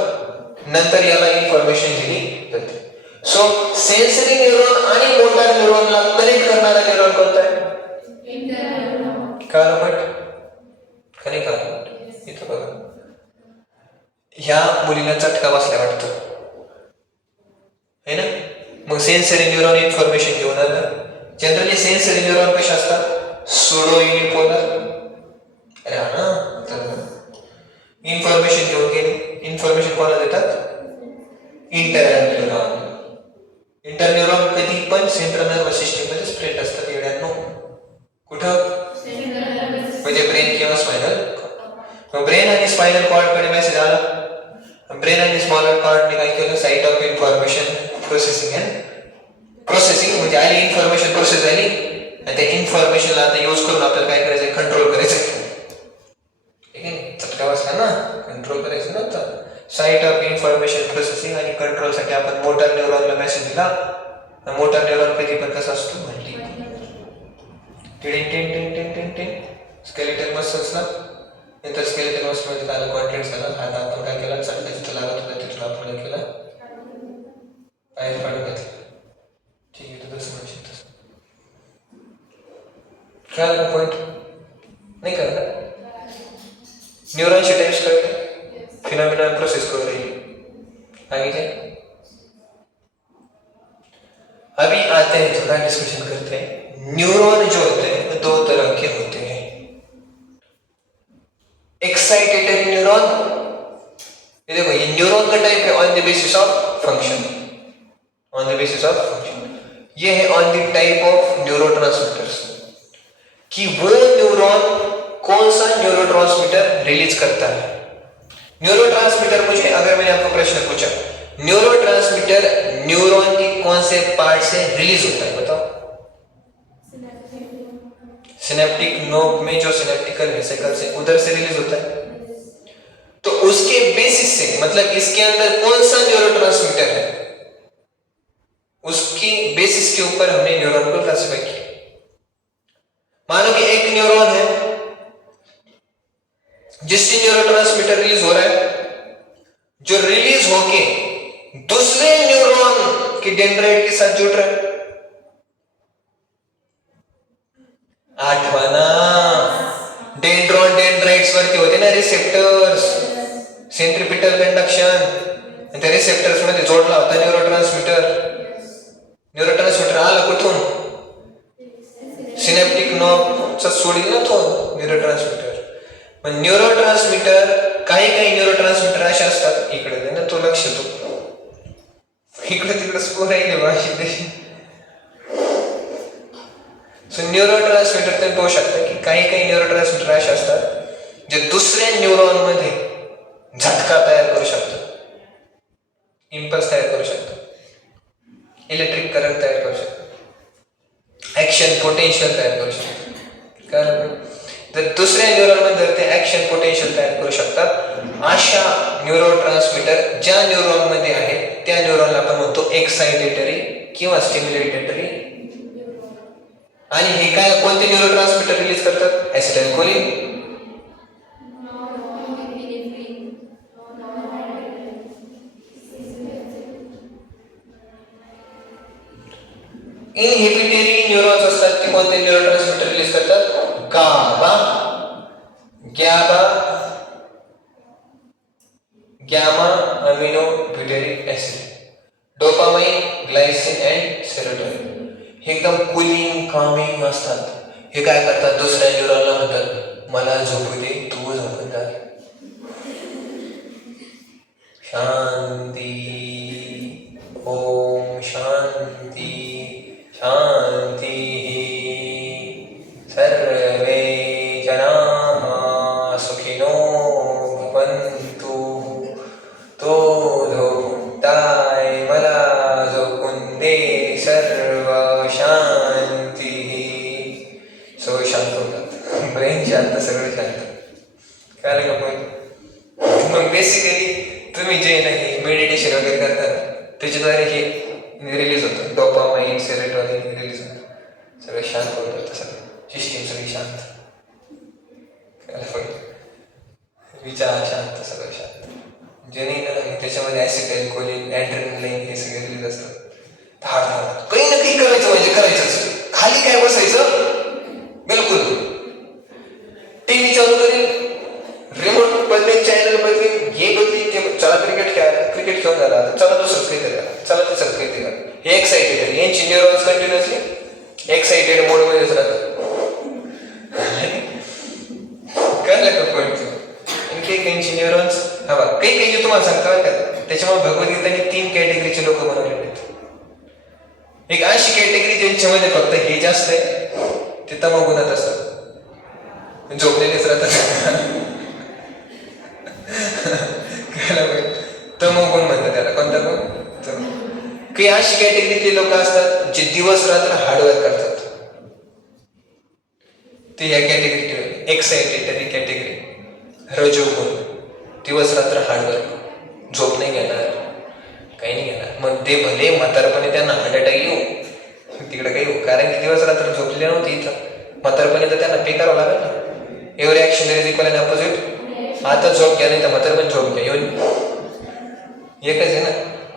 नंतर याला इन्फॉर्मेशन दिली जाते। सो सेन्सरी न्यूरॉन आणि मोटार न्यूरॉनला कनेक्ट करणारा न्यूरॉन कोणता आहे? कळलं? का नाही कळलं? इथं बघा, ह्या मुलीला चटका बसला वाटतं है ना. मग सेन्सरी न्यूरॉन इन्फॉर्मेशन घेऊन आलं. जनरली सेन्सरी न्यूरॉन कसे असतात? Pseudo unipolar. अरे हा ना, इन्फॉर्मेशन घेऊन गेले. इन्फॉर्मेशन कोणाला देतात? इंटरन्यूरॉन. इंटरन्यूरॉन कधी पण सेंट्रल नर्वस सिस्टीम मध्ये स्प्रेड असतात येड्यांनो. कुठं? म्हणजे ब्रेन किंवा स्पायनल. मग ब्रेन आणि स्पायनल कॉर्ड कडे मेसेज आला. ब्रेन आणि स्मॉलर कॉर्डने काय केलं? Site of information processing and processing म्हणजे आली इन्फॉर्मेशन प्रोसेस झाली आणि त्या इन्फॉर्मेशनला आता यूज करून आपल्याला काय करायचंय? कंट्रोल करायचंय. ठीक आहे, चटका बसला ना, कंट्रोल करायचं नव्हतं. साइट ऑफ इन्फॉर्मेशन प्रोसेसिंग आणि कंट्रोल साठी आपण मोटर न्यूरॉनला मेसेज दिला. मोटर न्यूरॉन कधी पण कसा असतो? म्हणली टिन टिन टिन टिन टिन टिन. स्केलेटल मसल्सला नंतर स्केलेटल मसल्समध्ये काय कॉन्ट्रॅक्ट झाला. आता आपण काय केला? चटका जिथं लागत होता तिथून आपण काय केलं? बाहेर काढून घेतलं. ठीक आहे, तर तसं म्हणशील तसं. कळलं पॉईंट? नाही कळलं? न्यूरॉनचे टाइप्स कळले, फिनॉमिना प्रोसेस करू रही आगे. अभी आते हैं, थोड़ा डिस्कशन करते हैं. न्यूरॉन जो होते हैं वो दो तरह के होते हैं. एक्साइटेटरी न्यूरॉन, ये देखो ये न्यूरॉन का टाइप है on the basis of function. On the basis of function ये है on the type of neurotransmitters, कि वो न्यूरॉन कौन सा न्यूरोट्रांसमीटर रिलीज करता है. न्यूरोट्रांसमीटर, मुझे अगर मैंने आपको प्रश्न पूछा न्यूरोट्रांसमीटर न्यूरॉन के कौन से पार्ट से रिलीज होता है, बताओ. सिनेप्टिक नोब में जो सिनेप्टिकल वेसिकल से उधर से रिलीज होता है. तो उसके बेसिस से, मतलब इसके अंदर कौन सा न्यूरोट्रांसमीटर है, उसकी बेसिस के ऊपर हमने न्यूरॉन को क्लासिफाई किया. मानो कि एक न्यूरॉन है जिससे न्यूरोट्रांसमीटर रिलीज हो रहा है, जो रिलीज होके दूसरे न्यूरॉन के डेंड्राइट के साथ जुड़ रहा है. आठवाना, डेंड्रॉन डेंड्राइट्स वरती होते ना रिसेप्टर्स, सेंट्रिपिटल कंडक्शन, त्या रिसेप्टर्स मध्ये जोडला होता न्यूरोट्रांसमीटर. न्यूरोट्रांसमीटर आला कुठून? सिनेप्टिक नॉबचा सोडील ना तो न्यूरोट्रांसमीटर. पण न्यूरोट्रांसमीटर, काही न्यूरोट्रांसमीटर असे असतात, इकडे ना तो लक्ष तो इकडे तिकडे स्कोर राहिले भाषी तशी. सो न्यूरोट्रांसमीटर तुम्ही पाहू शकता की काही न्यूरोट्रांसमीटर असे असतात जे दुसऱ्या न्यूरॉन मध्ये झटका तयार करू शकतात, इम्पल्स तयार करू शकतात, इलेक्ट्रिक करंट तयार करू शकतात, ऍक्शन पोटेन्शियल तयार करू शकतात. कारण जर दुसऱ्या न्यूरॉन मध्ये जर ते ऍक्शन पोटेन्शियल तयार करू शकतात, अशा न्यूरोट्रांसमीटर ज्या न्यूरॉन मध्ये आहे त्या न्यूरॉनला आपण म्हणतो एक्साइटेटरी किंवा स्टिम्युलेटरी. आणि हे काय कोणते न्यूरोट्रांसमीटर रिलीज करतात? ऍसिटाइलकोलिन. इनहिबिटरी न्यूरॉन्स असतात ते कोणते न्यूरोट्रांसमीटर रिलीज करतात? GABA, GABA, gamma amino butyric acid, dopamine, glycine and serotonin. हे एकदम कूलिंग कामिंग असतात. हे काय करतात? दुसऱ्या न्यूरॉनला म्हणतात मला झोपू दे, तू झोपून जा. शांती, ओम शांती शांती. सर्वे जनाः सुखिनो भवन्तु. तो झोपताय, मला झोपून दे, सर्व शांती. सगळं शांत होतात, ब्रेन शांत, सगळं शांत. काय का पण मग बेसिकली तुम्ही जे नाही मेडिटेशन वगैरे करतात त्याच्याद्वारे हे रिलीज होतं, डोपामाइन, सेरोटोनिन रिलीज होतं, सगळं शांत होतं, सगळं सिस्टीम सगळी शांत. विचार शांत, सगळं शांत. जे नाही ना त्याच्यामध्ये ऍसिटाइलकोलिन, ॲड्रेनालाइन हे सगळे रिलीज असतात. धाड धाड काही ना काही करायचं म्हणजे करायचंच. खाली काय बसायचं बिलकुल. टीव्ही चालू करेल, रिमोट बदलेल, चॅनल बदलेल, हे बदलेल, ते चला क्रिकेट खेळायला, क्रिकेट खेळून झाला, चला दुसरंच काही करा, चला तिसरंच काही करा. हे एक्साइटेड, यांची न्यूरॉन्स कंटिन्युअसली एक्साइटेड मोडमध्येच राहतात. कळलं का पॉईंट? आणखी काही न्यूरॉन्स हवा काही काही तुम्हाला सांगता का. त्याच्यामुळे भगवद्गीताने 3 कॅटेगरीचे लोक बनवलेले आहेत. एक अशी कॅटेगरी ज्यांच्यामध्ये फक्त हे जास्त आहे, ते तमोगुणात असतात, झोपलेलेच राहतात. तमोगुण म्हणतात त्याला. कोणता गुण? काही अशी कॅटेगरीतले लोक असतात जे दिवस रात्र हार्डवर्क करतात, ते या कॅटेगरी. एक्साइटेटरी कॅटेगरी, रजोगुण, दिवस रात्र हार्डवर्क, झोप नाही घेणार, काही नाही घेणार. मग ते भले म्हातारपणे त्यांना हार्ट अटॅक येऊ, तिकडे काही होऊ, कारण की दिवस रात्र झोपले नव्हते. इथं म्हातारपणे तर त्यांना पे करावं लागेल ना. Every action is equal and opposite. आता झोप घ्या, नाही तर म्हातारपणे झोप घ्या, येऊन एकच आहे ना.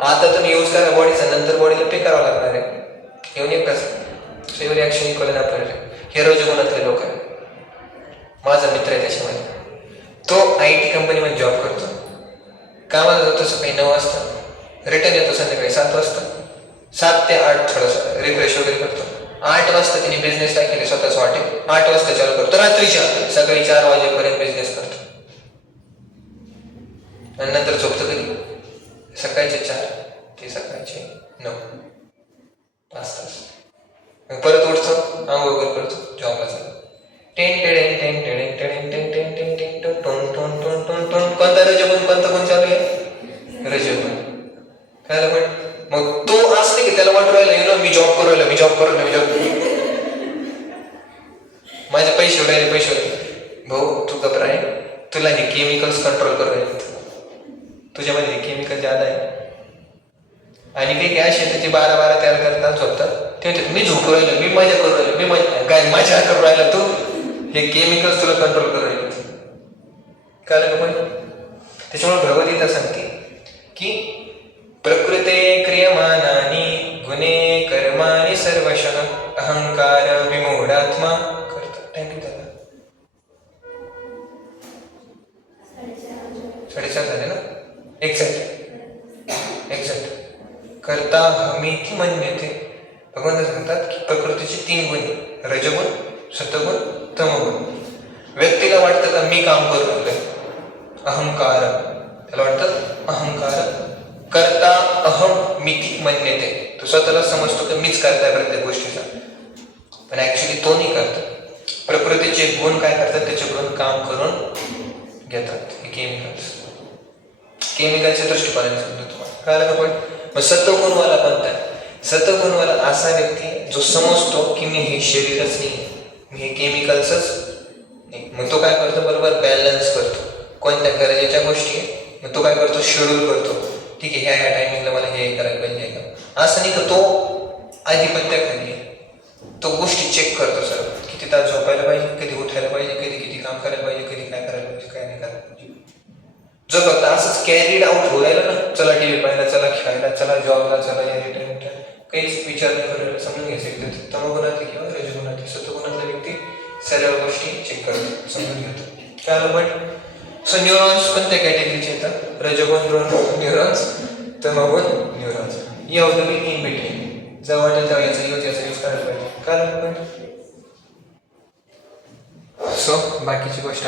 आता तुम्ही यूज करा बॉडीचा, नंतर बॉडीला पे करावं लागणार आहे, येऊन एकच. Every action equal and opposite. हे रजोगुणातले लोक आहे. माझा मित्र आहे त्याच्यामध्ये, तो IT कंपनीमध्ये जॉब करतो. कामाला जातो सकाळी 9 वाजता, रिटर्न येतो संध्याकाळी 7 वाजता. 7 ते 8 थोडंसं रिफ्रेश वगैरे करतो. 8 वाजता तिने बिझनेस टाकले स्वतःच वाटेल, 8 वाजता चालू करतो, रात्रीच्या सकाळी 4 वाजेपर्यंत बिझनेस करतो. आणि नंतर झोपतो कधी? सकाळचे 4 ते सकाळचे 9, 5 तास. परत उठतो, आंघोळ वगैरे करतो, जॉबला जातो. कोणता रजोगुण, कोणता गुण चालू आहे? रजोगुण. काय पण मग तो असं नाही की त्याला वाटू राहिला मी जॉब करू राहिलो, मी जॉब करू राहिलो, मी जॉब, माझे पैसे उडायले, पैसे उडायले. भाऊ तू घबरा आहे, तुला हे केमिकल्स कंट्रोल करू राहिले, तुझ्यामध्ये हे केमिकल ज्यादा आहे. आणि काही गॅस येते ते 12-12 तयार करतात, झोपतात. ते म्हणतात मी झोपू राहिलो, मी मजा करू राहिलो, मी मजा काय मजा करू राहिला तू, हे केमिकल्स तुला कंट्रोल करू राहिले. कळलं का? त्याच्यामुळे भगवद्गीता सांगते की प्रकृते क्रियमाणानि गुणे कर्माणि सर्वशः अहंकार विमूढात्मा करता. थँक्यू दादा. 4:30 झाले ना. एक्झॅक्ट करता हमीती मन्यते. भगवान सांगतात की प्रकृतीचे 3 गुण, रजगुण, सत्वगुण, तमगुण. व्यक्तीला वाटतं का मी काम करू लागलोय, अहंकार, त्याला वाटतं अहंकार. करता अहम मिती मन्यते, तो स्वतःला समजतो की मीच करताय प्रत्येक गोष्टीचा, पण ऍक्च्युली तो नाही करत. प्रकृतीचे गुण काय करतात, त्याच्याकडून काम करून घेतात. हे केमिकलच्या दृष्टिकोनाने सांगतो तुम्हाला. कळलं का? पण सत्वगुणवाला कोणता आहे? सत्वगुणवाला असा व्यक्ती जो समजतो की मी हे शरीरच नाही, मी हे केमिकल्सच नाही. मग तो काय करतो, बरोबर बॅलन्स करतो. कोणत्या गरजेच्या गोष्टी मग तो काय करतो, शेड्यूल करतो. ठीक आहे, ह्या टायमिंगला मला हे करायला पाहिजे का, असं नाही का तो आधिपत्याखाली तो गोष्टी चेक करतो सर. किती तास झोपायला पाहिजे, कधी उठायला पाहिजे, कधी किती काम करायला पाहिजे, कधी काय करायला पाहिजे, काय नाही करायला पाहिजे. जो फक्त असंच कॅरीड आउट हो राहिला ना, चला टीव्ही पाहायला, चला खेळायला, चला जॉबला, चला या रिटायरमेंट, काहीच विचार नाही करायला, समजून घ्यायचं. तमोगुणात किंवा रजोगुणात, सत्वगुणातला व्यक्ती सर्व गोष्टी चेक करतो, समजून घेतो. काय पण सो न्यूरॉन्स कोणत्या कॅटेगरीचे येतात? रजोगुण न्यूरॉन्स, तमोगुण न्यूरॉन्स. या तुम्ही इन बिटवीन जेव्हा वाटेल तेव्हा याचा यूज करायला पाहिजे. काय पण सो बाकीची गोष्ट